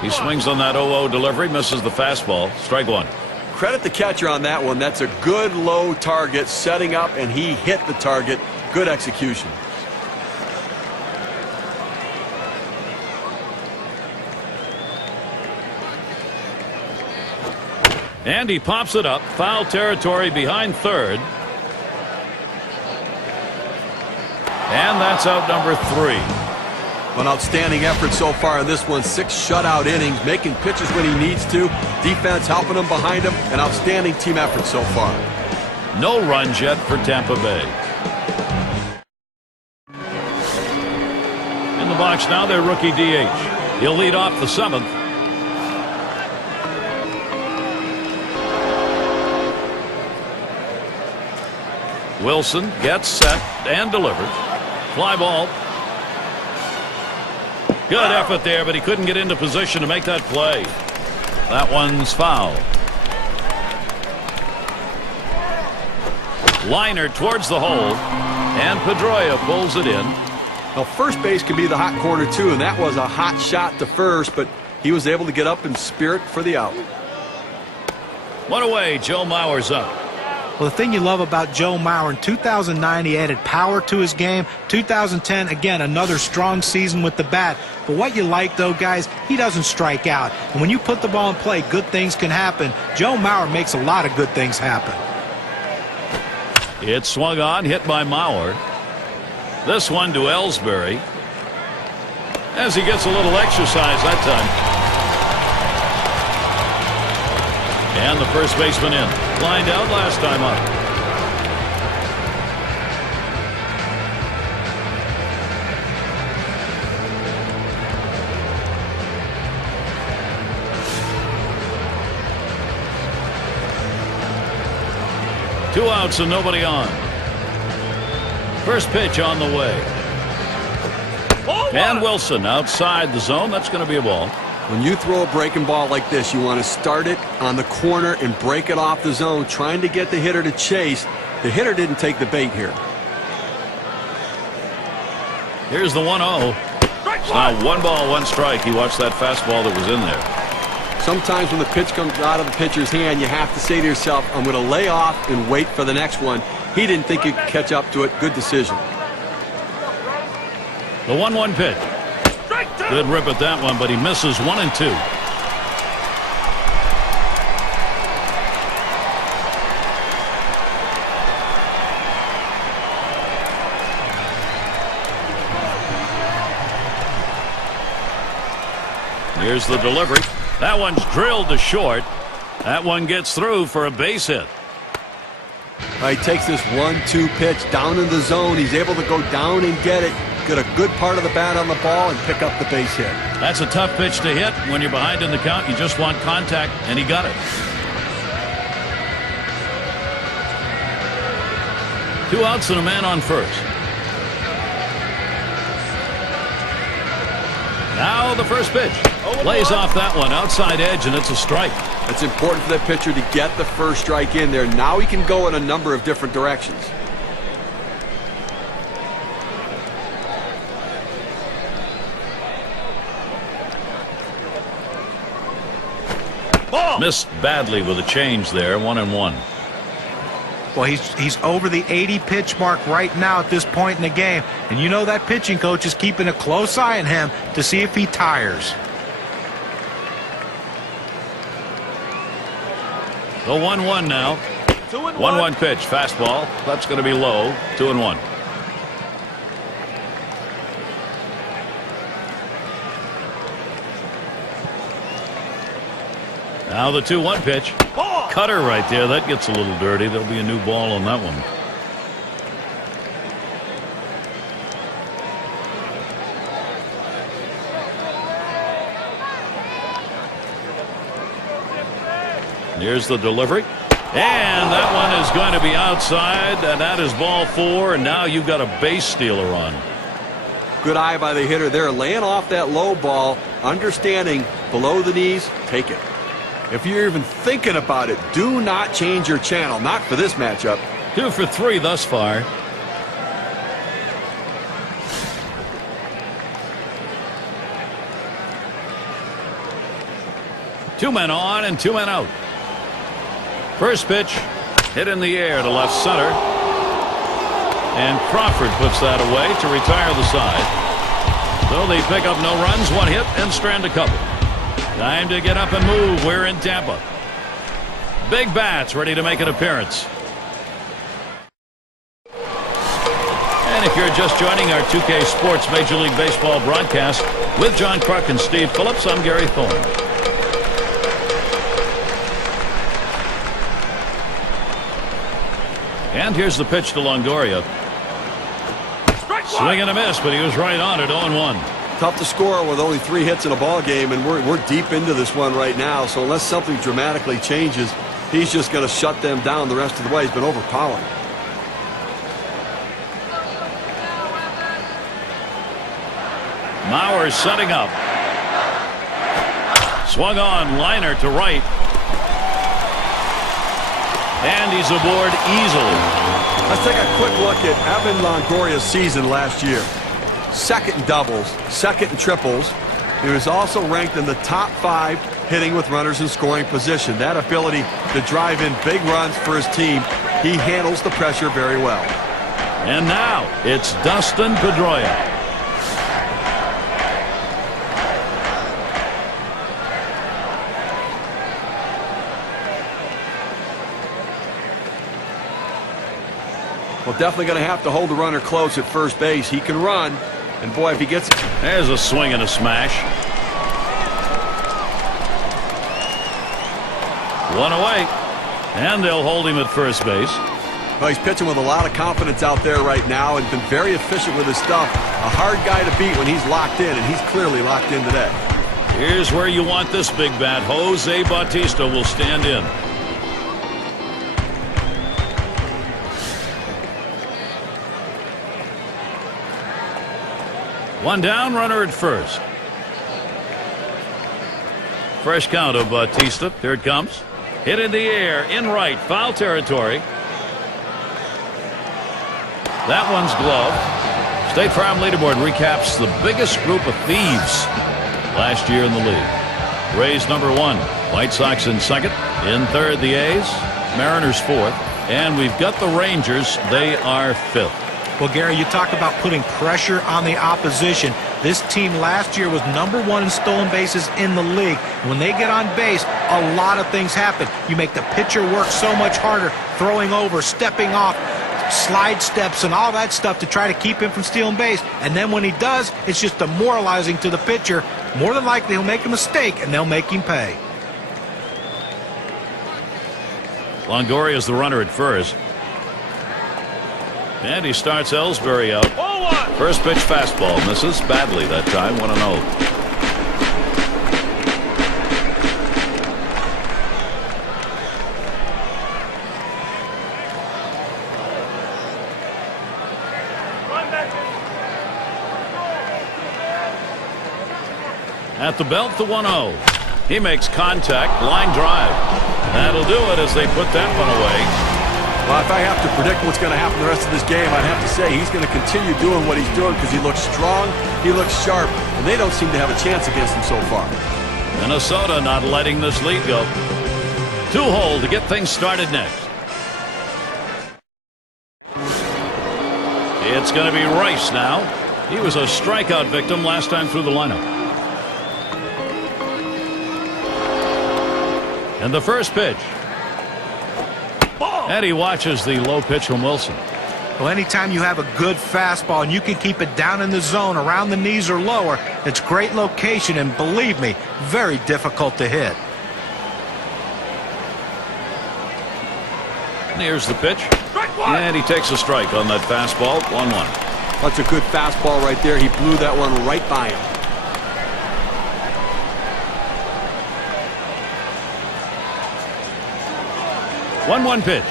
He swings on that 0-0 delivery, misses the fastball. Strike one. Credit the catcher on that one. That's a good low target setting up, and he hit the target. Good execution. And he pops it up. Foul territory behind third. And that's out number 3. An outstanding effort so far in this one. 6 shutout innings, making pitches when he needs to. Defense helping him behind him. An outstanding team effort so far. No runs yet for Tampa Bay. In the box now, their rookie DH. He'll lead off the 7th. Wilson gets set and delivers. Fly ball. Good effort there, but he couldn't get into position to make that play. That one's foul. Liner towards the hole, and Pedroia pulls it in. Now, first base can be the hot corner, too, and that was a hot shot to first, but he was able to get up in spirit for the out. 1 away, Joe Mauer's up. Well, the thing you love about Joe Mauer, in 2009 he added power to his game. 2010, again, another strong season with the bat. But what you like, though, guys, he doesn't strike out. And when you put the ball in play, good things can happen. Joe Mauer makes a lot of good things happen. It's swung on, hit by Mauer. This one to Ellsbury. As he gets a little exercise that time. And the first baseman in. Lined out last time up. Two outs and nobody on. First pitch on the way. And Wilson outside the zone. That's going to be a ball. When you throw a breaking ball like this, you want to start it on the corner and break it off the zone, trying to get the hitter to chase. The hitter didn't take the bait here. Here's the 1-0. It's now 1 ball, 1 strike. He watched that fastball that was in there. Sometimes when the pitch comes out of the pitcher's hand, you have to say to yourself, I'm going to lay off and wait for the next one. He didn't think he could catch up to it. Good decision. The 1-1 pitch. Good rip at that one, but he misses 1 and 2. Here's the delivery. That one's drilled to short. That one gets through for a base hit. He takes this 1-2 pitch down in the zone. He's able to go down and get it. get a good part of the bat on the ball, and pick up the base hit. That's a tough pitch to hit. When you're behind in the count, you just want contact, and he got it. 2 outs and a man on first. Now the first pitch. Lays off that one. Outside edge, and it's a strike. It's important for that pitcher to get the first strike in there. Now he can go in a number of different directions. Missed badly with a change there. 1-1. Well, he's over the 80 pitch mark right now at this point in the game. And you know that pitching coach is keeping a close eye on him to see if he tires. The 1-1 now. 1-1 pitch. Fastball. That's going to be low. 2-1. Now the 2-1 pitch. Cutter right there. That gets a little dirty. There'll be a new ball on that one. Here's the delivery. And that one is going to be outside. And that is ball 4. And now you've got a base stealer on. Good eye by the hitter there. Laying off that low ball. Understanding below the knees. Take it. If you're even thinking about it, do not change your channel. Not for this matchup. 2 for 3 thus far. Two men on and 2 men out. First pitch hit in the air to left center. And Crawford puts that away to retire the side. So they pick up no runs, 1 hit, and strand a couple. Time to get up and move. We're in Tampa. Big bats ready to make an appearance. And if you're just joining our 2K Sports Major League Baseball broadcast with John Kruk and Steve Phillips, I'm Gary Thorne. And here's the pitch to Longoria. Swing and a miss, but he was right on it. 0-1. Tough to score with only 3 hits in a ball game, and we're deep into this one right now. So unless something dramatically changes, he's just going to shut them down the rest of the way. He's been overpowering. Mauer setting up. Swung on, liner to right. And he's aboard easily. Let's take a quick look at Evan Longoria's season last year. 2nd in doubles, 2nd in triples. He was also ranked in the top 5 hitting with runners in scoring position. That ability to drive in big runs for his team, he handles the pressure very well. And now it's Dustin Pedroia. Well, definitely going to have to hold the runner close at first base. He can run, and boy, if he gets... There's a swing and a smash. 1 away, and they'll hold him at first base. Well, he's pitching with a lot of confidence out there right now and been very efficient with his stuff. A hard guy to beat when he's locked in, and he's clearly locked in today. Here's where you want this big bat. Jose Bautista will stand in. One down, runner at first. Fresh count of Bautista. Here it comes. Hit in the air, in right, foul territory. That one's gloved. State Farm leaderboard recaps the biggest group of thieves last year in the league. Rays number 1, White Sox in 2nd, in 3rd the A's, Mariners 4th, and we've got the Rangers. They are 5th. Well, Gary, you talk about putting pressure on the opposition. This team last year was number 1 in stolen bases in the league. When they get on base, a lot of things happen. You make the pitcher work so much harder, throwing over, stepping off, slide steps, and all that stuff to try to keep him from stealing base. And then when he does, it's just demoralizing to the pitcher. More than likely, he'll make a mistake, and they'll make him pay. Longoria is the runner at first. And he starts Ellsbury out. First pitch fastball misses badly that time. 1-0. At the belt, the 1-0. He makes contact, line drive. That'll do it as they put that one away. Well, if I have to predict what's going to happen the rest of this game, I'd have to say he's going to continue doing what he's doing because he looks strong, he looks sharp, and they don't seem to have a chance against him so far. Minnesota not letting this lead go. 2-hole to get things started next. It's going to be Rice now. He was a strikeout victim last time through the lineup. And the first pitch. And he watches the low pitch from Wilson. Well, anytime you have a good fastball and you can keep it down in the zone around the knees or lower, it's great location and, believe me, very difficult to hit. And here's the pitch. And he takes a strike on that fastball. 1-1. That's a good fastball right there. He blew that one right by him. 1-1 pitch.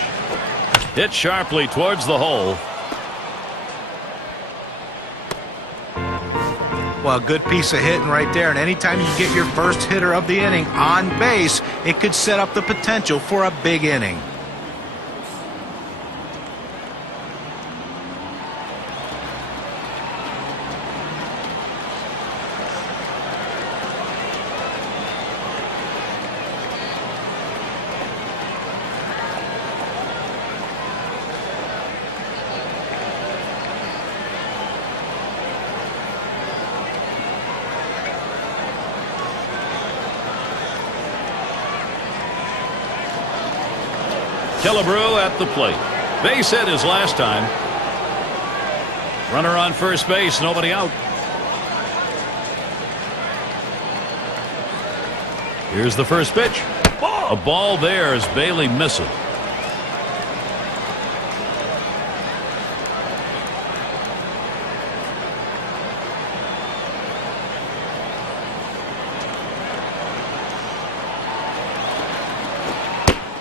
Hit sharply towards the hole. Well, good piece of hitting right there. And anytime you get your first hitter of the inning on base, it could set up the potential for a big inning. Killebrew at the plate. Base hit his last time. Runner on first base, nobody out. Here's the first pitch. A ball there as Bailey misses.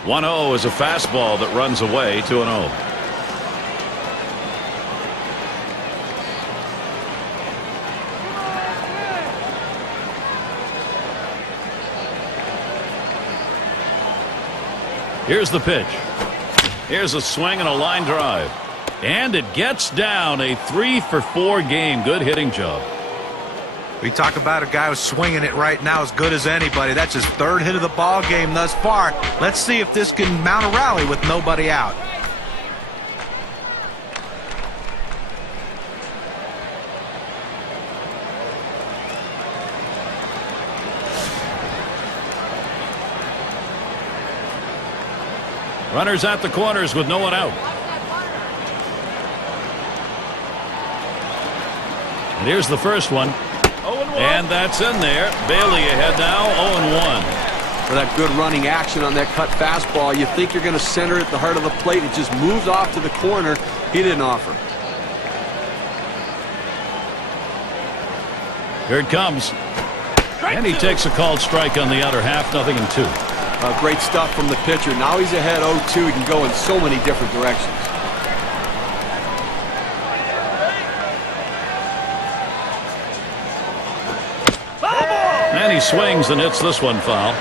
"1-0 is a fastball that runs away. 2-0. Here's the pitch. Here's a swing and a line drive. And it gets down. A 3-for-4 game. Good hitting job. We talk about a guy who's swinging it right now as good as anybody. That's his third hit of the ball game thus far. Let's see if this can mount a rally with nobody out. Runners at the corners with no one out. And here's the first one. And that's in there. Bailey ahead now, 0-1. For that good running action on that cut fastball, you think you're going to center it at the heart of the plate. It just moves off to the corner. He didn't offer. Here it comes. And he takes a called strike on the outer half, 0-2. Great stuff from the pitcher. Now he's ahead 0-2. He can go in so many different directions. And he swings and hits this one foul.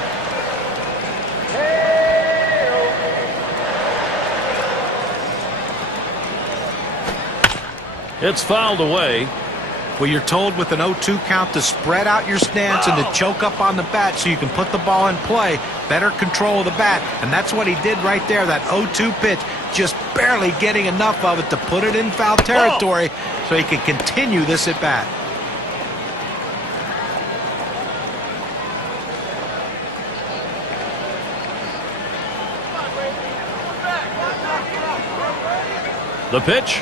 It's fouled away. Well, you're told with an 0-2 count to spread out your stance and to choke up on the bat so you can put the ball in play. Better control of the bat. And that's what he did right there. That 0-2 pitch, just barely getting enough of it to put it in foul territory so he can continue this at bat. The pitch.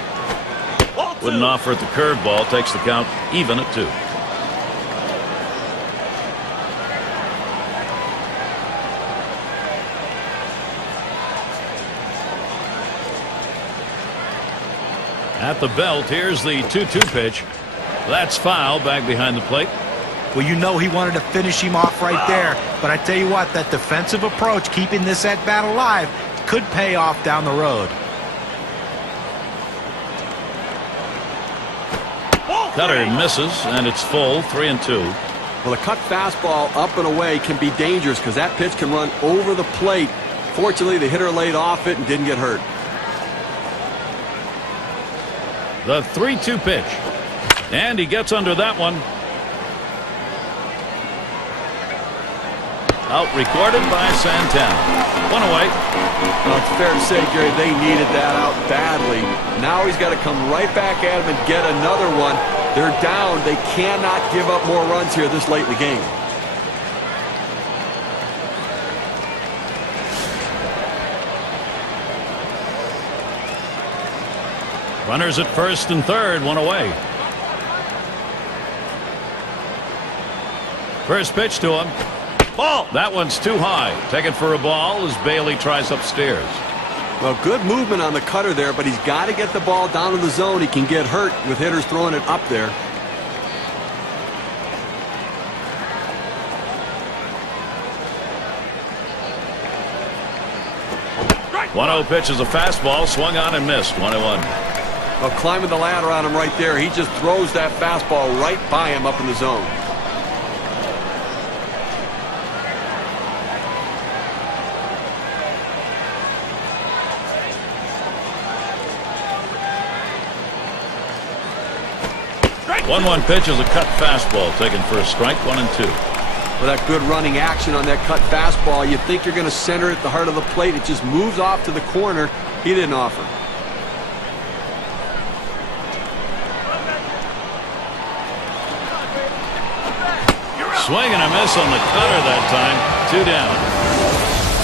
Wouldn't offer at the curveball. Takes the count even at 2. At the belt, here's the 2-2 pitch. That's foul back behind the plate. Well, you know he wanted to finish him off right there. But I tell you what, that defensive approach, keeping this at-bat alive, could pay off down the road. Cutter misses, and it's full, 3-2. Well, a cut fastball up and away can be dangerous because that pitch can run over the plate. Fortunately, the hitter laid off it and didn't get hurt. The 3-2 pitch. And he gets under that one. Out recorded by Santana. One away. Well, it's fair to say, Gary, they needed that out badly. Now he's got to come right back at him and get another one. They're down. They cannot give up more runs here this late in the game. Runners at first and third, one away. First pitch to him. Ball. That one's too high. Taken for a ball as Bailey tries upstairs. Well, good movement on the cutter there, but he's got to get the ball down in the zone. He can get hurt with hitters throwing it up there. Right. 1-0 pitch is a fastball, swung on and missed. 1-1. Well, climbing the ladder on him right there. He just throws that fastball right by him up in the zone. Right. 1-1 pitch is a cut fastball, taken for a strike, 1-2. With that good running action on that cut fastball, you think you're going to center it at the heart of the plate. It just moves off to the corner. He didn't offer. Swing and a miss on the cutter that time. 2 down.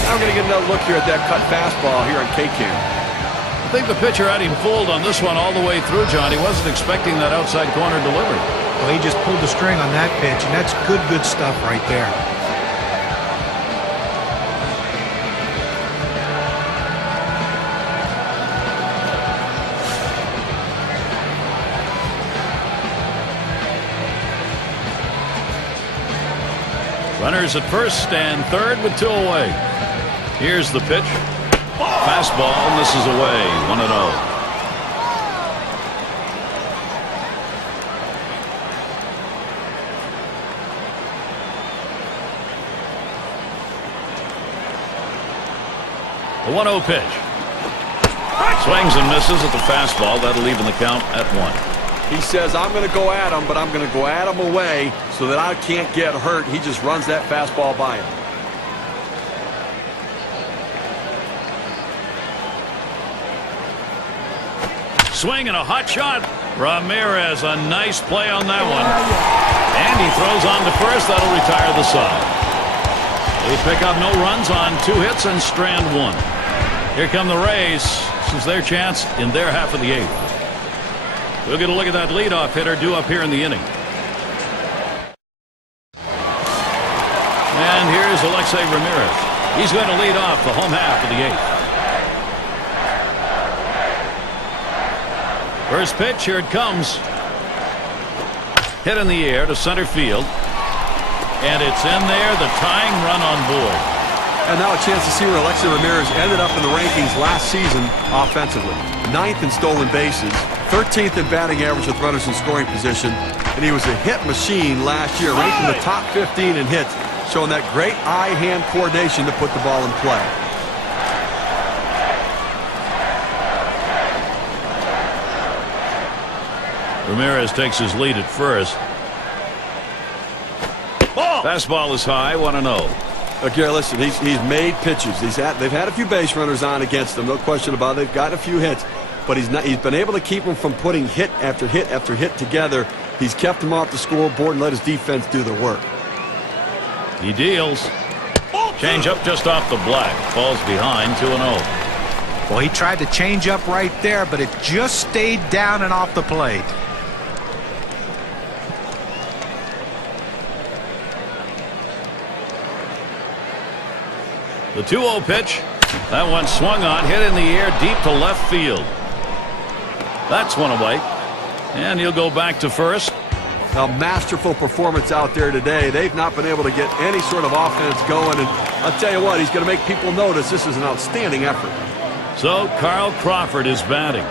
Now we're going to get another look here at that cut fastball here on K-Cam. I think the pitcher had him fooled on this one all the way through, John. He wasn't expecting that outside corner delivery. Well, he just pulled the string on that pitch, and that's good stuff right there. Runners at first and third with 2 away. Here's the pitch. Fastball, and this is away. 1-0. The 1-0 pitch. Swings and misses at the fastball. That'll even the count at 1. He says, I'm going to go at him, but I'm going to go at him away so that I can't get hurt. He just runs that fastball by him. Swing and a hot shot. Ramirez, a nice play on that one. And he throws on to first. That'll retire the side. They pick up no runs on 2 hits and strand 1. Here come the Rays. This is their chance in their half of the 8th. We'll get a look at that leadoff hitter due up here in the inning. And here's Alexei Ramirez. He's going to lead off the home half of the 8th. First pitch, here it comes. Hit in the air to center field. And it's in there, the tying run on board. And now a chance to see where Alexei Ramirez ended up in the rankings last season offensively. 9th in stolen bases, 13th in batting average with runners in scoring position, and he was a hit machine last year, ranked in the top 15 in hits, showing that great eye-hand coordination to put the ball in play. Ramirez takes his lead at first. Fastball is high, 1-0. Gary, listen, he's made pitches. They've had a few base runners on against him, no question about it. They've gotten a few hits, but he's been able to keep them from putting hit after hit after hit together. He's kept them off the scoreboard and let his defense do the work. He deals. Change up just off the black. Falls behind, 2-0. Well, he tried to change up right there, but it just stayed down and off the plate. The 2-0 pitch. That one swung on, hit in the air deep to left field. That's one away. And he'll go back to first. A masterful performance out there today. They've not been able to get any sort of offense going, and I'll tell you what, he's going to make people notice this is an outstanding effort. So Carl Crawford is batting.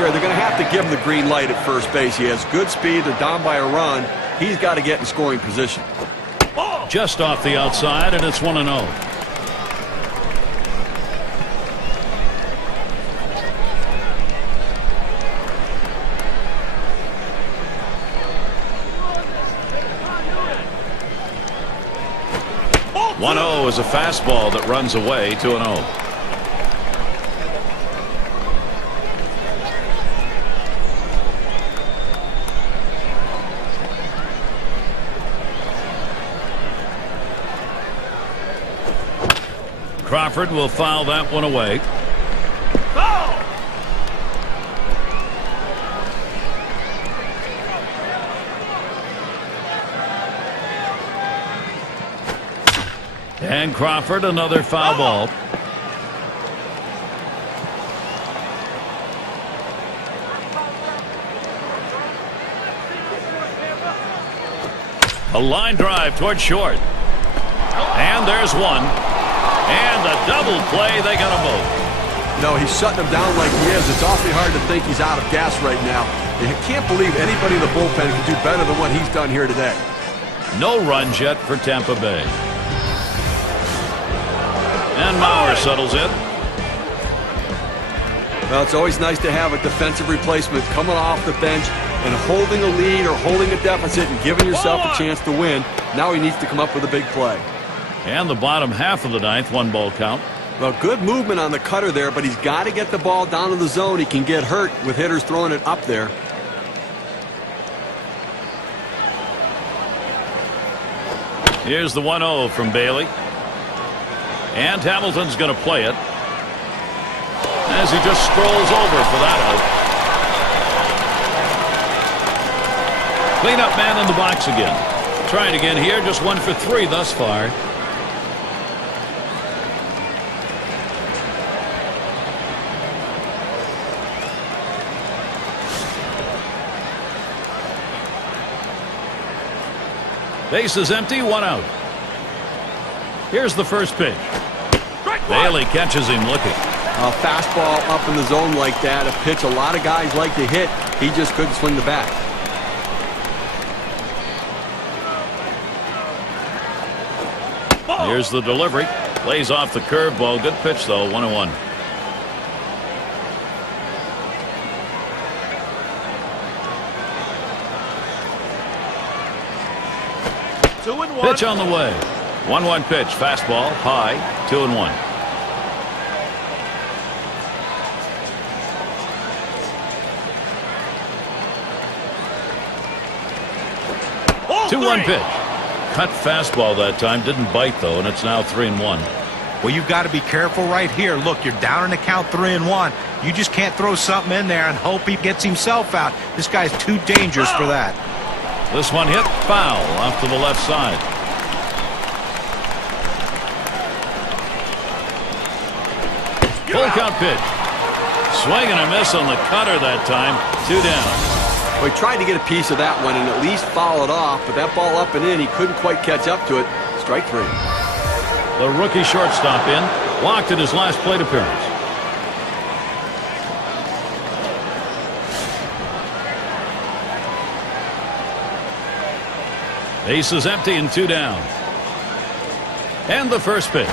They're going to have to give him the green light at first base. He has good speed. They're down by a run. He's got to get in scoring position. Just off the outside, and it's 1-0. Is a fastball that runs away. 2-0. Crawford will foul that one away. And Crawford, another foul ball. A line drive toward short. And there's one. And the double play, they got them both. No, he's shutting him down like he is. It's awfully hard to think he's out of gas right now. You can't believe anybody in the bullpen can do better than what he's done here today. No runs yet for Tampa Bay. And Mauer settles in. Well, it's always nice to have a defensive replacement coming off the bench and holding a lead or holding a deficit and giving yourself a chance to win. Now he needs to come up with a big play. And the bottom half of the ninth, 1-ball count. Well, good movement on the cutter there, but he's got to get the ball down to the zone. He can get hurt with hitters throwing it up there. Here's the 1-0 from Bailey. And Hamilton's going to play it as he just strolls over for that out. Cleanup man in the box again. Trying again here, just 1 for 3 thus far. Base is empty, 1 out. Here's the first pitch. Bailey catches him looking. A fastball up in the zone like that, a pitch a lot of guys like to hit. He just couldn't swing the bat. Here's the delivery. Plays off the curveball. Good pitch, though. 1-1. Pitch on the way. 1-1 pitch. Fastball. High. 2-1. Oh, 2-1 pitch. Cut fastball that time. Didn't bite, though, and it's now 3-1. Well, you've got to be careful right here. Look, you're down in the count 3-1. You just can't throw something in there and hope he gets himself out. This guy's too dangerous for that. This one hit foul off to the left side. Full count pitch. Swing and a miss on the cutter that time. 2 down. Well, he tried to get a piece of that one and at least foul it off, but that ball up and in, he couldn't quite catch up to it. Strike 3. The rookie shortstop in. Walked in his last plate appearance. Base is empty and 2 down. And the first pitch.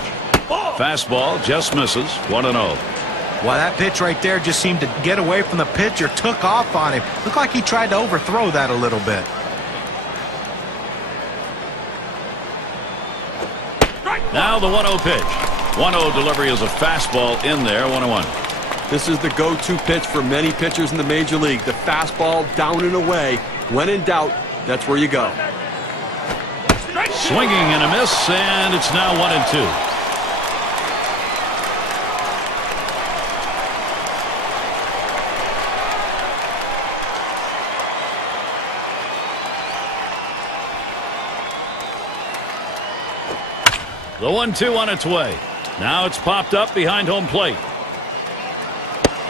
Fastball just misses. 1-0. Well, that pitch right there just seemed to get away from the pitcher, took off on him. Looked like he tried to overthrow that a little bit. Now the 1-0 pitch. 1-0 delivery is a fastball in there. 1-1. This is the go-to pitch for many pitchers in the major league. The fastball down and away. When in doubt, that's where you go. Swinging and a miss, and it's now 1-2. The 1-2 on its way. Now it's popped up behind home plate.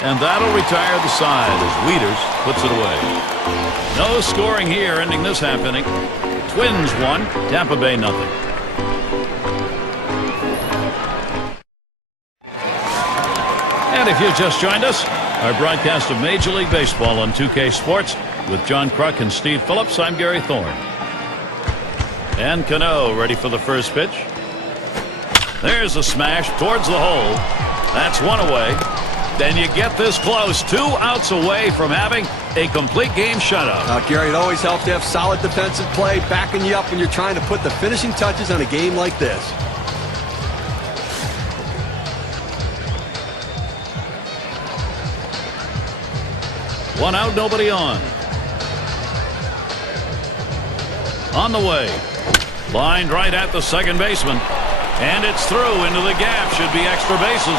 And that'll retire the side as Wieters puts it away. No scoring here, ending this half inning. Twins 1, Tampa Bay nothing. And if you've just joined us, our broadcast of Major League Baseball on 2K Sports with John Kruk and Steve Phillips. I'm Gary Thorne. And Cano ready for the first pitch. There's a smash towards the hole. That's one away. Then you get this close, 2 outs away from having a complete game shutout. Gary, it always helps to have solid defensive play backing you up when you're trying to put the finishing touches on a game like this. One out, nobody on. On the way. Lined right at the second baseman. And it's through into the gap. Should be extra bases.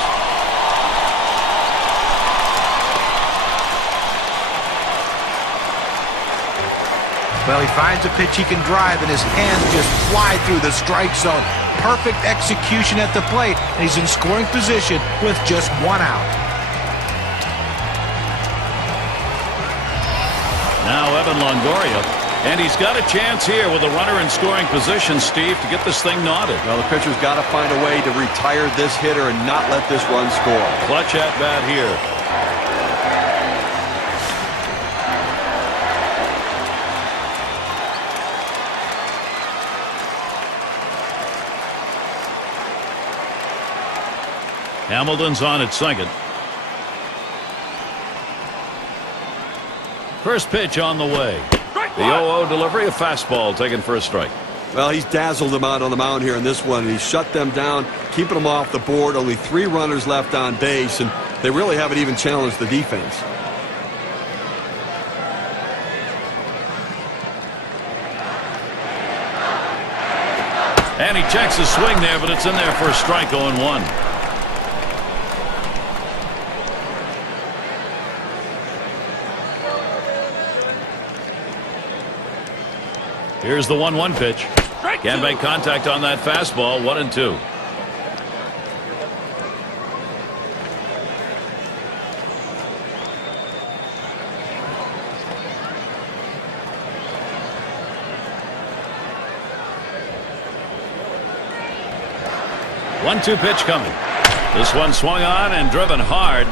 Well, he finds a pitch he can drive, and his hands just fly through the strike zone. Perfect execution at the plate, and he's in scoring position with just 1 out. Now Evan Longoria, and he's got a chance here with a runner in scoring position, Steve, to get this thing knotted. Well, the pitcher's got to find a way to retire this hitter and not let this run score. Clutch at bat here. Hamilton's on at second. First pitch on the way. The 0-0 delivery, a fastball taken for a strike. Well, he's dazzled them out on the mound here in this one. He's shut them down, keeping them off the board. Only 3 runners left on base, and they really haven't even challenged the defense. And he checks his swing there, but it's in there for a strike, 0-1. Here's the 1-1 pitch. Can't make contact on that fastball. 1-2. One-two pitch coming. This one swung on and driven hard.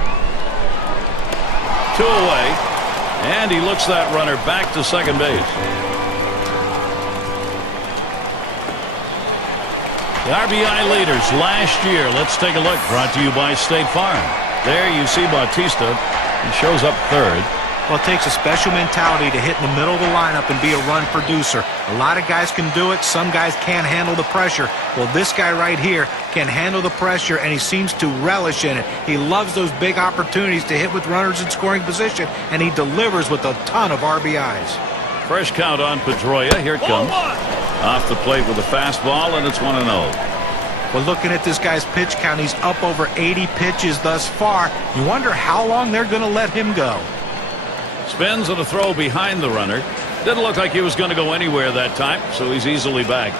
2 away. And he looks that runner back to second base. The RBI leaders last year. Let's take a look. Brought to you by State Farm. There you see Bautista. He shows up third. Well, it takes a special mentality to hit in the middle of the lineup and be a run producer. A lot of guys can do it. Some guys can't handle the pressure. Well, this guy right here can handle the pressure, and he seems to relish in it. He loves those big opportunities to hit with runners in scoring position, and he delivers with a ton of RBIs. Fresh count on Pedroia. Here it comes. Off the plate with a fastball, and it's 1-0. Well, looking at this guy's pitch count, he's up over 80 pitches thus far. You wonder how long they're going to let him go. Spins and a throw behind the runner. Didn't look like he was going to go anywhere that time, so he's easily back.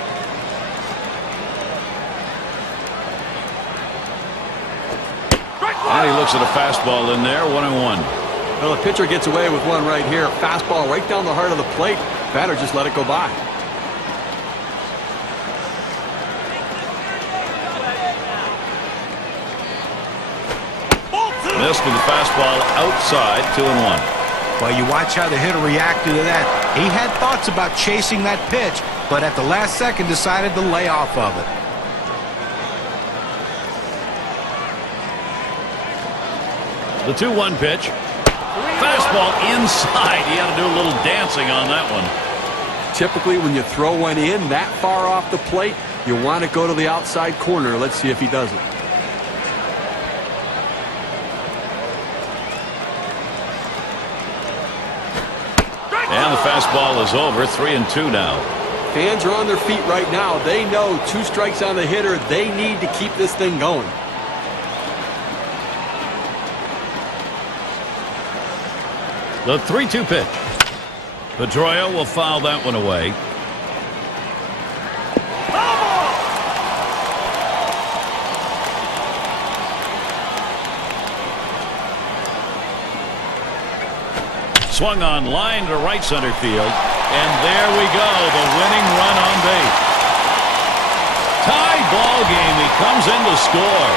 And he looks at a fastball in there, 1-1. Well, the pitcher gets away with one right here. Fastball right down the heart of the plate. Batter just let it go by. Missed with the fastball outside, 2-1. Well, you watch how the hitter reacted to that. He had thoughts about chasing that pitch, but at the last second decided to lay off of it. The 2-1 pitch. Fastball inside. He had to do a little dancing on that one. Typically, when you throw one in that far off the plate, you want to go to the outside corner. Let's see if he does it. And the fastball is over. 3-2 now. Fans are on their feet right now. They know 2 strikes on the hitter. They need to keep this thing going. The 3-2 pitch. Pedroia will foul that one away. Swung on line to right center field. And there we go, the winning run on base. Tie ball game. He comes in to score.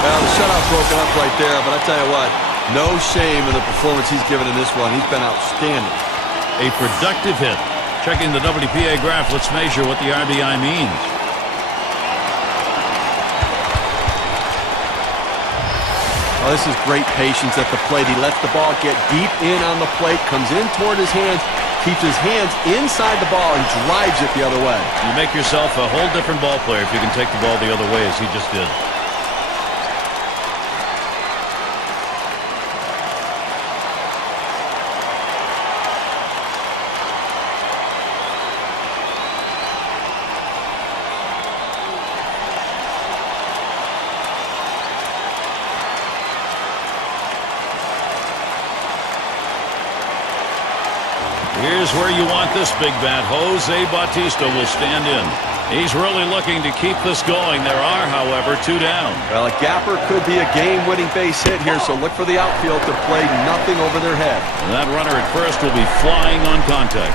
Well, the shutout's broken up right there, but I tell you what, no shame in the performance he's given in this one. He's been outstanding. A productive hit. Checking the WPA graph, let's measure what the RBI means. Oh, this is great patience at the plate. He lets the ball get deep in on the plate, comes in toward his hands, keeps his hands inside the ball, and drives it the other way. You make yourself a whole different ball player if you can take the ball the other way as he just did. Here's where you want this big bat. Jose Bautista will stand in. He's really looking to keep this going. There are, however, 2 down. Well, a gapper could be a game-winning base hit here, so look for the outfield to play nothing over their head. And that runner at first will be flying on contact.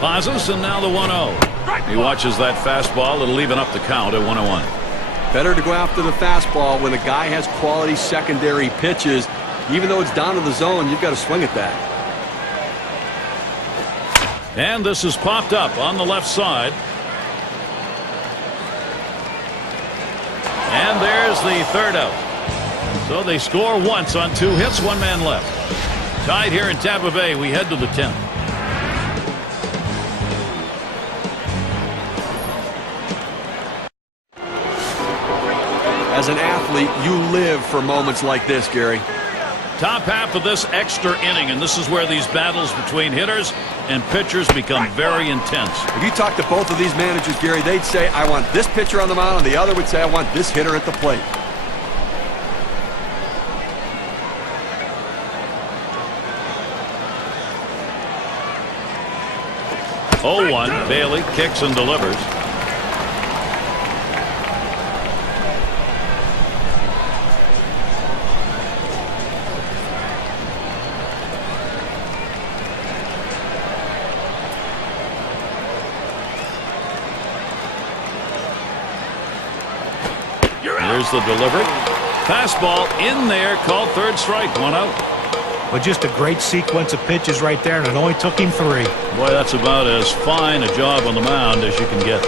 Pazos, and now the 1-0. He watches that fastball. It'll even up the count at 1-1. Better to go after the fastball when a guy has quality secondary pitches. Even though it's down to the zone, you've got to swing at that. And this is popped up on the left side. And there's the 3rd out. So they score once on 2 hits, 1 man left. Tied here in Tampa Bay. We head to the 10th. As an athlete, you live for moments like this, Gary. Top half of this extra inning, and this is where these battles between hitters and pitchers become very intense. If you talk to both of these managers, Gary, they'd say, I want this pitcher on the mound, and the other would say, I want this hitter at the plate. Oh, 1. Bailey kicks and delivers. Here's the delivery. Fastball in there, called 3rd strike, 1 out. But just a great sequence of pitches right there, and it only took him 3. Boy, that's about as fine a job on the mound as you can get.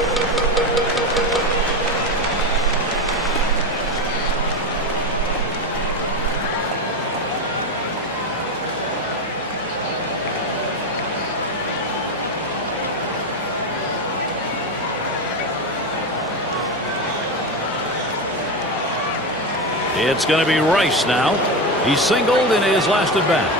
It's going to be Rice now. He singled in his last at bat.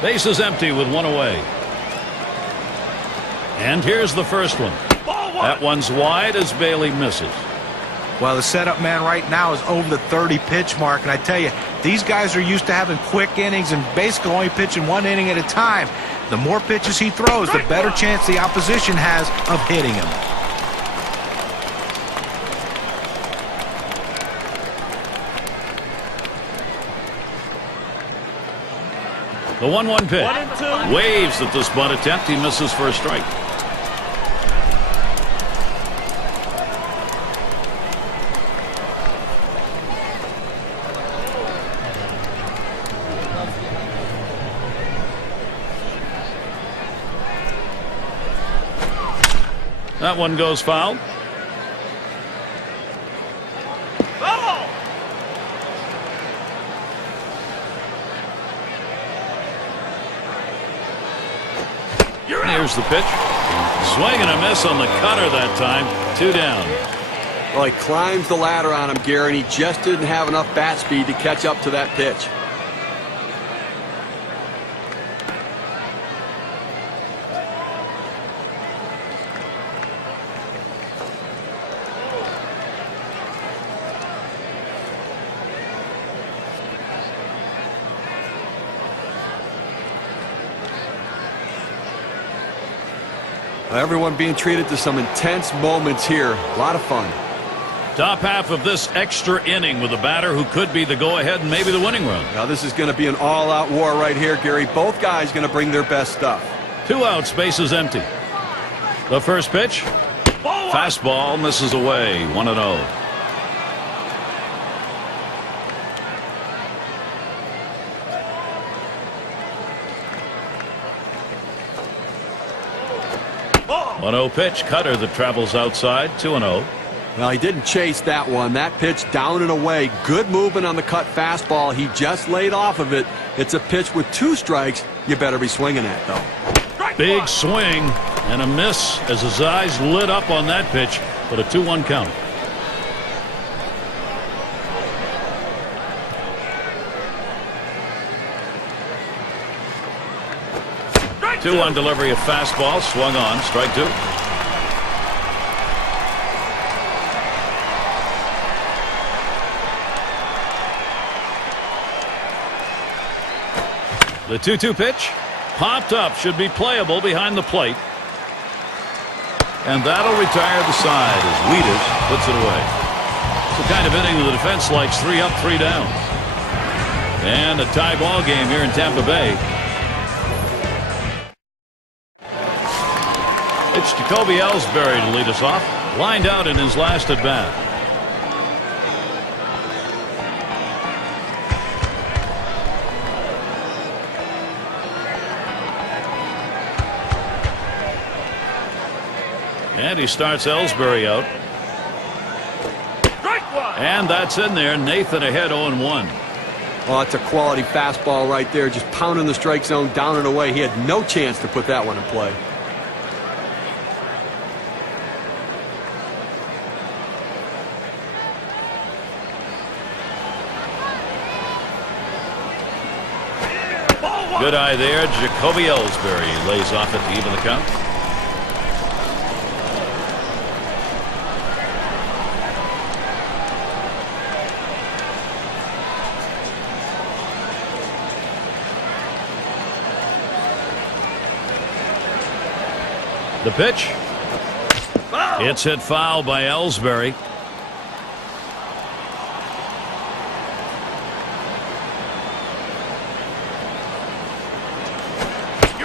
Base is empty with 1 away. And here's the first one. That one's wide as Bailey misses. Well, the setup man right now is over the 30 pitch mark, and I tell you, these guys are used to having quick innings and basically only pitching 1 inning at a time. The more pitches he throws, the better chance the opposition has of hitting him. The 1-1 pitch. Waves at this bunt attempt. He misses for a strike. That one goes foul. Here's the pitch. Swing and a miss on the cutter that time. 2 down. Well, he climbs the ladder on him, Gary, and he just didn't have enough bat speed to catch up to that pitch. Everyone being treated to some intense moments here. A lot of fun. Top half of this extra inning with a batter who could be the go-ahead and maybe the winning run. Now this is going to be an all-out war right here, Gary. Both guys going to bring their best stuff. 2 outs, base is empty. The first pitch. Fastball misses away. 1-0. One-0 pitch, cutter that travels outside. 2-0. Well, he didn't chase that one. That pitch down and away. Good movement on the cut fastball. He just laid off of it. It's a pitch with 2 strikes. You better be swinging at, though. Big swing and a miss as his eyes lit up on that pitch, but a 2-1 count. 2-1 delivery of fastball, swung on, strike 2. The 2-2 pitch popped up, should be playable behind the plate. And that'll retire the side as Wieters puts it away. It's the kind of inning the defense likes. 3 up, 3 down. And a tie ball game here in Tampa Bay. It's Jacoby Ellsbury to lead us off. Lined out in his last at bat. And he starts Ellsbury out. And that's in there. Nathan ahead 0-1. Oh, it's a quality fastball right there. Just pounding the strike zone down and away. He had no chance to put that one in play. Good eye there. Jacoby Ellsbury lays off it to even the count. The pitch. It's hit foul by Ellsbury.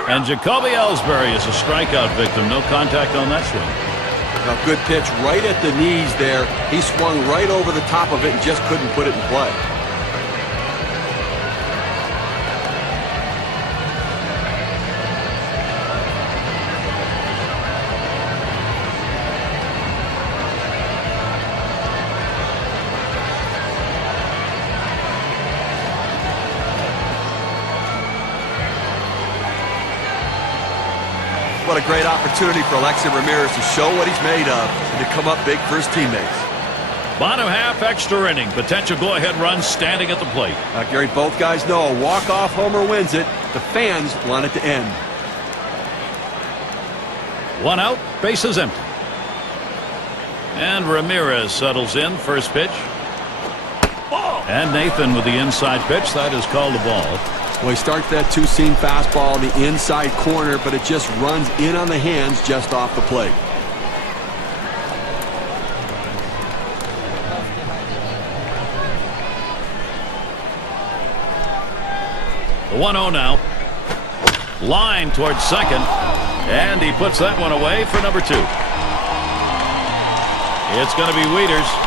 And Jacoby Ellsbury is a strikeout victim. No contact on that swing. A good pitch right at the knees there. He swung right over the top of it and just couldn't put it in play. What a great opportunity for Alexei Ramirez to show what he's made of and to come up big for his teammates. Bottom half extra inning. Potential go-ahead run standing at the plate. Gary, both guys know a walk-off homer wins it. The fans want it to end. 1 out, base is empty. And Ramirez settles in. First pitch. And Nathan with the inside pitch. That is called a ball. Well, he starts that 2-seam fastball in the inside corner, but it just runs in on the hands just off the plate. The 1-0 now. Line towards second. And he puts that one away for number 2. It's going to be Wieters.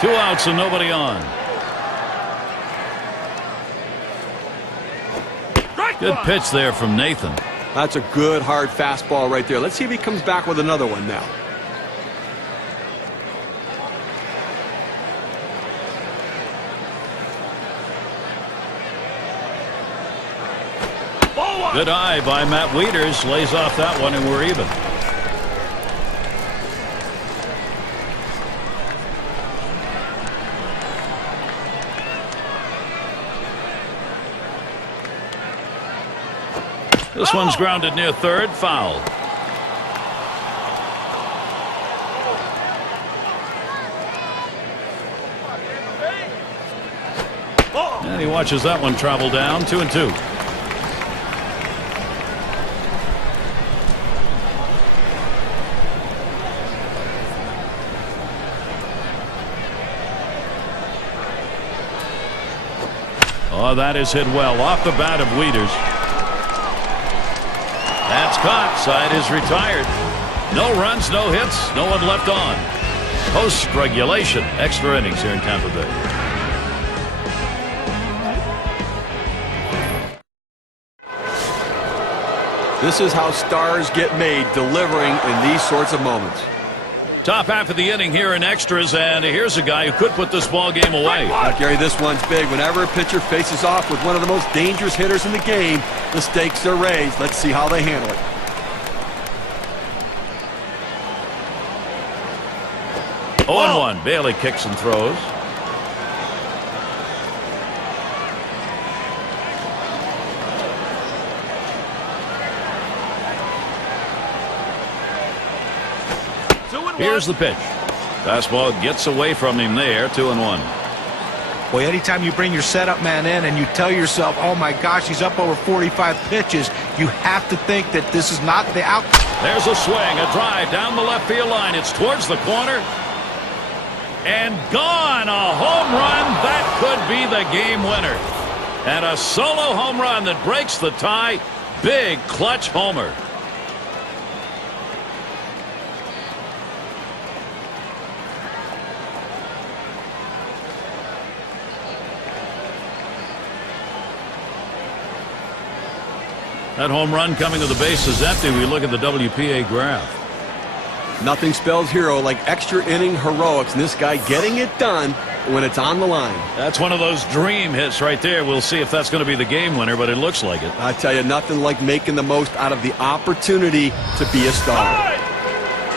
Two outs and nobody on. Good pitch there from Nathan. That's a good hard fastball right there. Let's see if he comes back with another one now. Good eye by Matt Wieters. Lays off that one and we're even. This one's grounded near third, foul. And he watches that one travel down. 2-2. Oh, that is hit well off the bat of Wieters. That's caught. Side is retired. No runs, no hits, no one left on. Post-regulation, extra innings here in Tampa Bay. This is how stars get made, delivering in these sorts of moments. Top half of the inning here in extras, and here's a guy who could put this ball game away. Gary, this one's big. Whenever a pitcher faces off with one of the most dangerous hitters in the game, the stakes are raised. Let's see how they handle it. Oh, 0-1. Bailey kicks and throws. Here's the pitch. Fastball gets away from him there. 2-1. Boy, anytime you bring your setup man in and you tell yourself, oh my gosh, he's up over 45 pitches, you have to think that this is not the out. There's a swing, a drive down the left field line. It's towards the corner. And gone. A home run. That could be the game winner. And a solo home run that breaks the tie. Big clutch homer. That home run coming to the bases empty. We look at the WPA graph. Nothing spells hero like extra inning heroics, and this guy getting it done when it's on the line. That's one of those dream hits right there. We'll see if that's going to be the game winner, but it looks like it. I tell you, nothing like making the most out of the opportunity to be a star.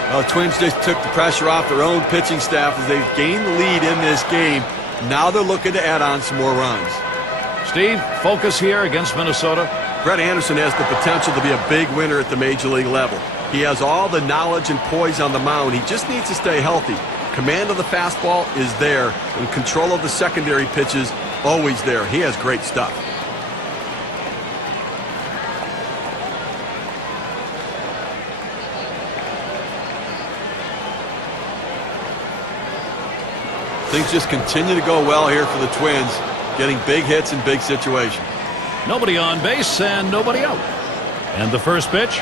Well, the Twins just took the pressure off their own pitching staff as they've gained the lead in this game. Now they're looking to add on some more runs. Steve, focus here against Minnesota. Brett Anderson has the potential to be a big winner at the major league level. He has all the knowledge and poise on the mound. He just needs to stay healthy. Command of the fastball is there, and control of the secondary pitches always there. He has great stuff. Things just continue to go well here for the Twins, getting big hits in big situations. Nobody on base and nobody out. And the first pitch.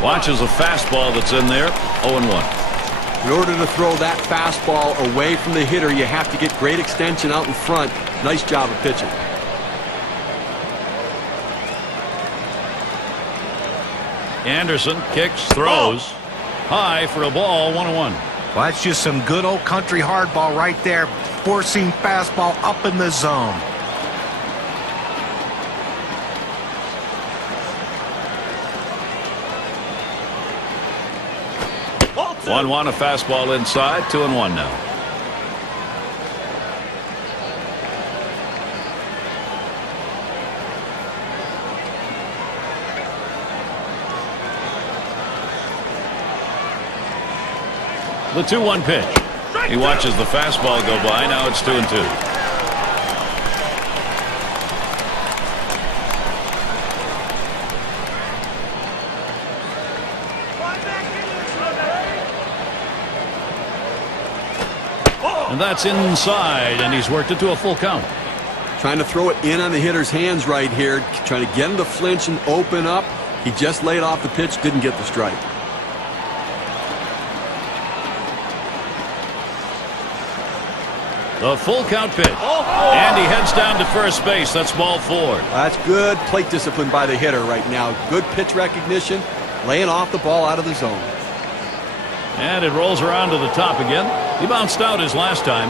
Watches a fastball that's in there. 0-1. In order to throw that fastball away from the hitter, you have to get great extension out in front. Nice job of pitching. Anderson kicks, throws. High for a ball. 1-1. Well, that's just some good old country hardball right there. Forcing fastball up in the zone. One, a fastball inside. 2-1 now. The 2-1 pitch. He watches the fastball go by. Now it's 2-2. And that's inside, and he's worked it to a full count. Trying to throw it in on the hitter's hands right here, trying to get him to flinch and open up. He just laid off the pitch, didn't get the strike. The full count pitch. And he heads down to first base. That's ball 4. That's good plate discipline by the hitter right now. Good pitch recognition, laying off the ball out of the zone. And it rolls around to the top again. He bounced out his last time.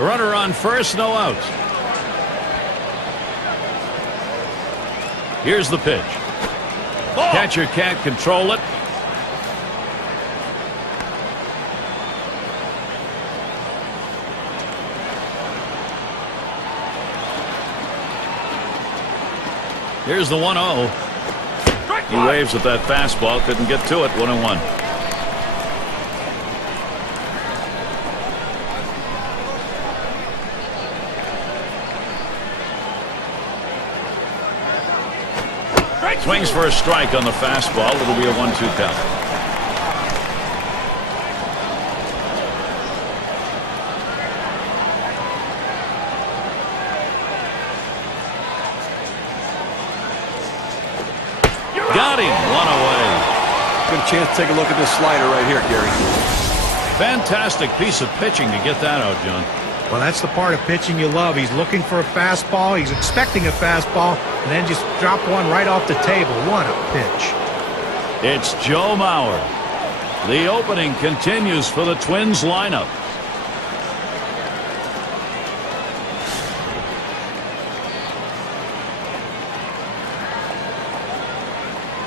A runner on first, no outs. Here's the pitch. Catcher can't control it. Here's the 1-0. He waves at that fastball. Couldn't get to it. 1-1. Swings for a strike on the fastball. It'll be a 1-2 count. Got him. One away. Good chance to take a look at this slider right here, Gary. Fantastic piece of pitching to get that out, John. Well, that's the part of pitching you love. He's looking for a fastball. He's expecting a fastball, and then just drop one right off the table. What a pitch. It's Joe Mauer. The opening continues for the Twins lineup.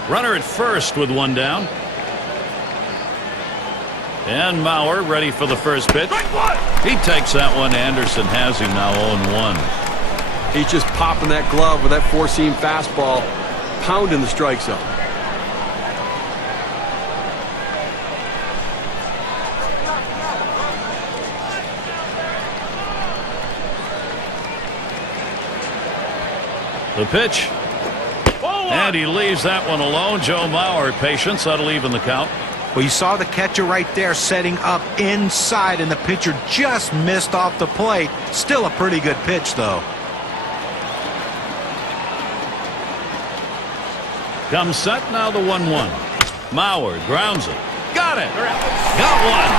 Runner at first with one down. And Mauer ready for the first pitch. He takes that one. Anderson has him now 0-1. He's just popping that glove with that four-seam fastball, pounding the strike zone. The pitch. And he leaves that one alone. Joe Mauer, patience. That'll even the count. Well, you saw the catcher right there setting up inside, and the pitcher just missed off the plate. Still a pretty good pitch, though. Comes set, now the 1-1. Mauer grounds it. Got it. Got one.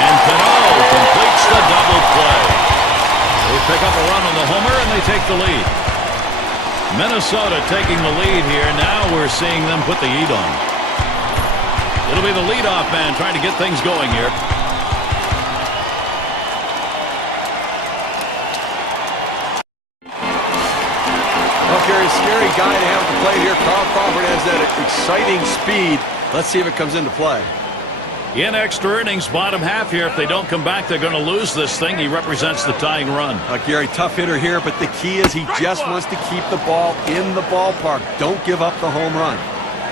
And Cano completes the double play. They pick up a run on the homer, and they take the lead. Minnesota taking the lead here. Now we're seeing them put the heat on. It'll be the leadoff man trying to get things going here. Well, Gary, a scary guy to have at the plate here. Carl Crawford has that exciting speed. Let's see if it comes into play. In extra innings, bottom half here. If they don't come back, they're going to lose this thing. He represents the tying run. Gary, tough hitter here, but the key is he just wants to keep the ball in the ballpark. Don't give up the home run.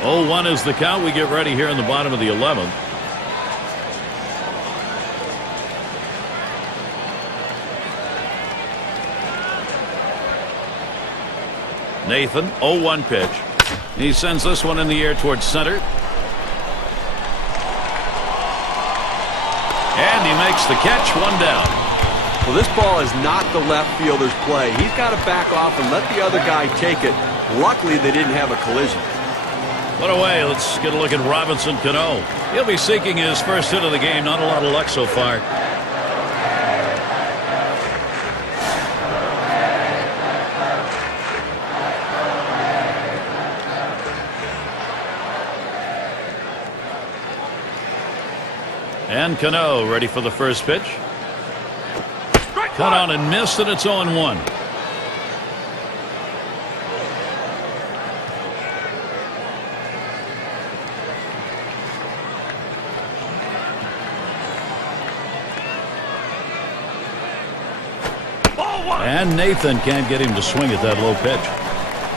0-1 is the count. We get ready here in the bottom of the 11th. Nathan, 0-1 pitch. He sends this one in the air towards center. And he makes the catch. One down. Well, this ball is not the left fielder's play. He's got to back off and let the other guy take it. Luckily, they didn't have a collision. Put away. Let's get a look at Robinson Cano. He'll be seeking his first hit of the game. Not a lot of luck so far. And Cano ready for the first pitch. Cut on and missed, and it's 0-1. And Nathan can't get him to swing at that low pitch.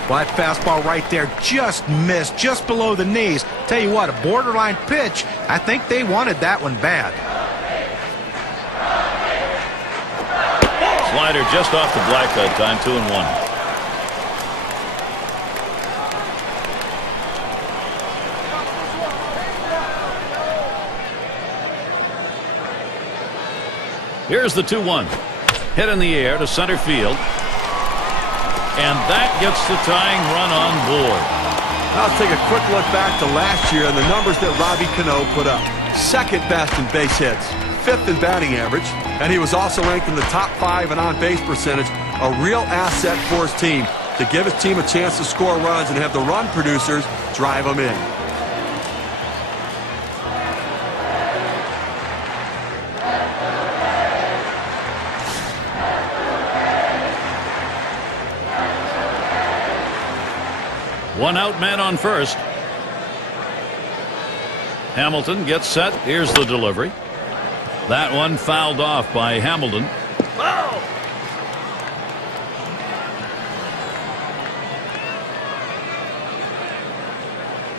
Well, that fastball right there just missed, just below the knees. Tell you what, a borderline pitch. I think they wanted that one bad. Slider just off the black that time. 2-1. Here's the 2-1. Hit in the air to center field. And that gets the tying run on board. Now let's take a quick look back to last year and the numbers that Robbie Cano put up. Second best in base hits, fifth in batting average, and he was also ranked in the top 5 in on-base percentage. A real asset for his team to give his team a chance to score runs and have the run producers drive them in. One out, man on first. Hamilton gets set. Here's the delivery. That one fouled off by Hamilton.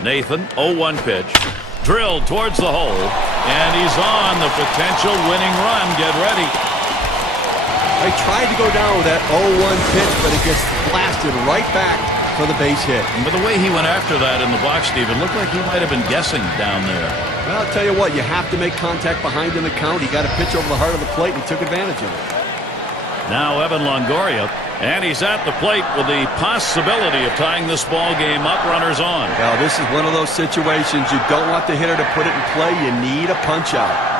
Nathan, 0-1 pitch. Drilled towards the hole. And he's on the potential winning run. Get ready. They tried to go down with that 0-1 pitch, but it gets blasted right back for the base hit. But the way he went after that in the box, Steve, it looked like he might have been guessing down there. Well, I'll tell you what, you have to make contact behind in the count. He got a pitch over the heart of the plate and he took advantage of it. Now Evan Longoria, and he's at the plate with the possibility of tying this ball game up, runners on. Now, this is one of those situations you don't want the hitter to put it in play. You need a punch out.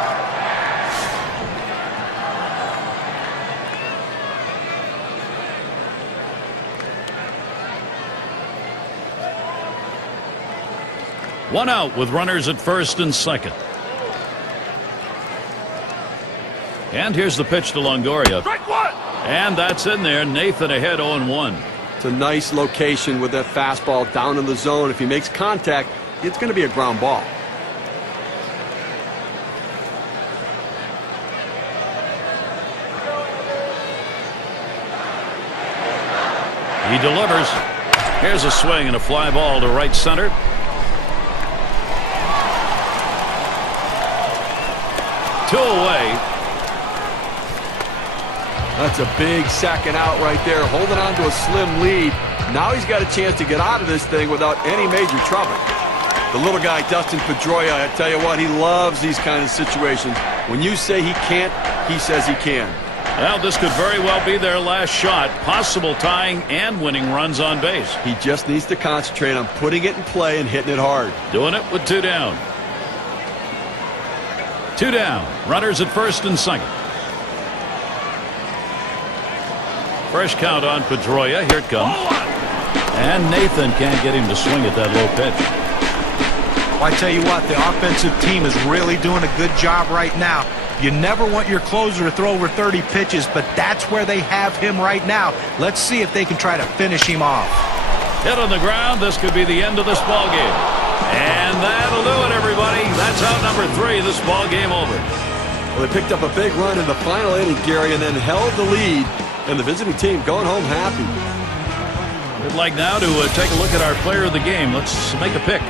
One out with runners at first and second. And here's the pitch to Longoria. Strike one! And that's in there. Nathan ahead 0-1. It's a nice location with that fastball down in the zone. If he makes contact, it's going to be a ground ball. He delivers. Here's a swing and a fly ball to right center. Two away. That's a big second out right there, holding on to a slim lead. Now he's got a chance to get out of this thing without any major trouble. The little guy, Dustin Pedroia, I tell you what, he loves these kind of situations. When you say he can't, he says he can. Well, this could very well be their last shot. Possible tying and winning runs on base. He just needs to concentrate on putting it in play and hitting it hard. Doing it with two down. Two down. Runners at first and second. Fresh count on Pedroia. Here it comes. And Nathan can't get him to swing at that low pitch. Well, I tell you what, the offensive team is really doing a good job right now. You never want your closer to throw over 30 pitches, but that's where they have him right now. Let's see if they can try to finish him off. Hit on the ground. This could be the end of this ball game. And that'll do it, everybody. That's out number 3. This ball game over. Well, they picked up a big run in the final inning, Gary, and then held the lead. And the visiting team going home happy. We'd like now to take a look at our player of the game. Let's make a pick.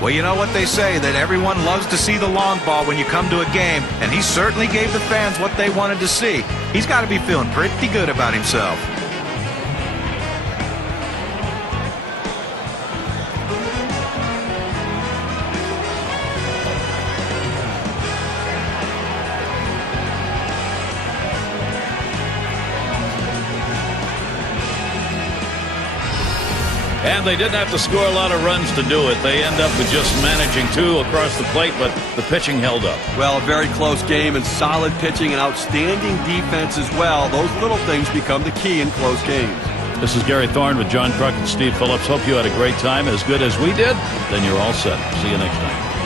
Well, you know what they say, that everyone loves to see the long ball when you come to a game, and he certainly gave the fans what they wanted to see. He's got to be feeling pretty good about himself. And they didn't have to score a lot of runs to do it. They end up with just managing 2 across the plate, but the pitching held up. Well, a very close game and solid pitching and outstanding defense as well. Those little things become the key in close games. This is Gary Thorne with John Kruk and Steve Phillips. Hope you had a great time, as good as we did. Then you're all set. See you next time.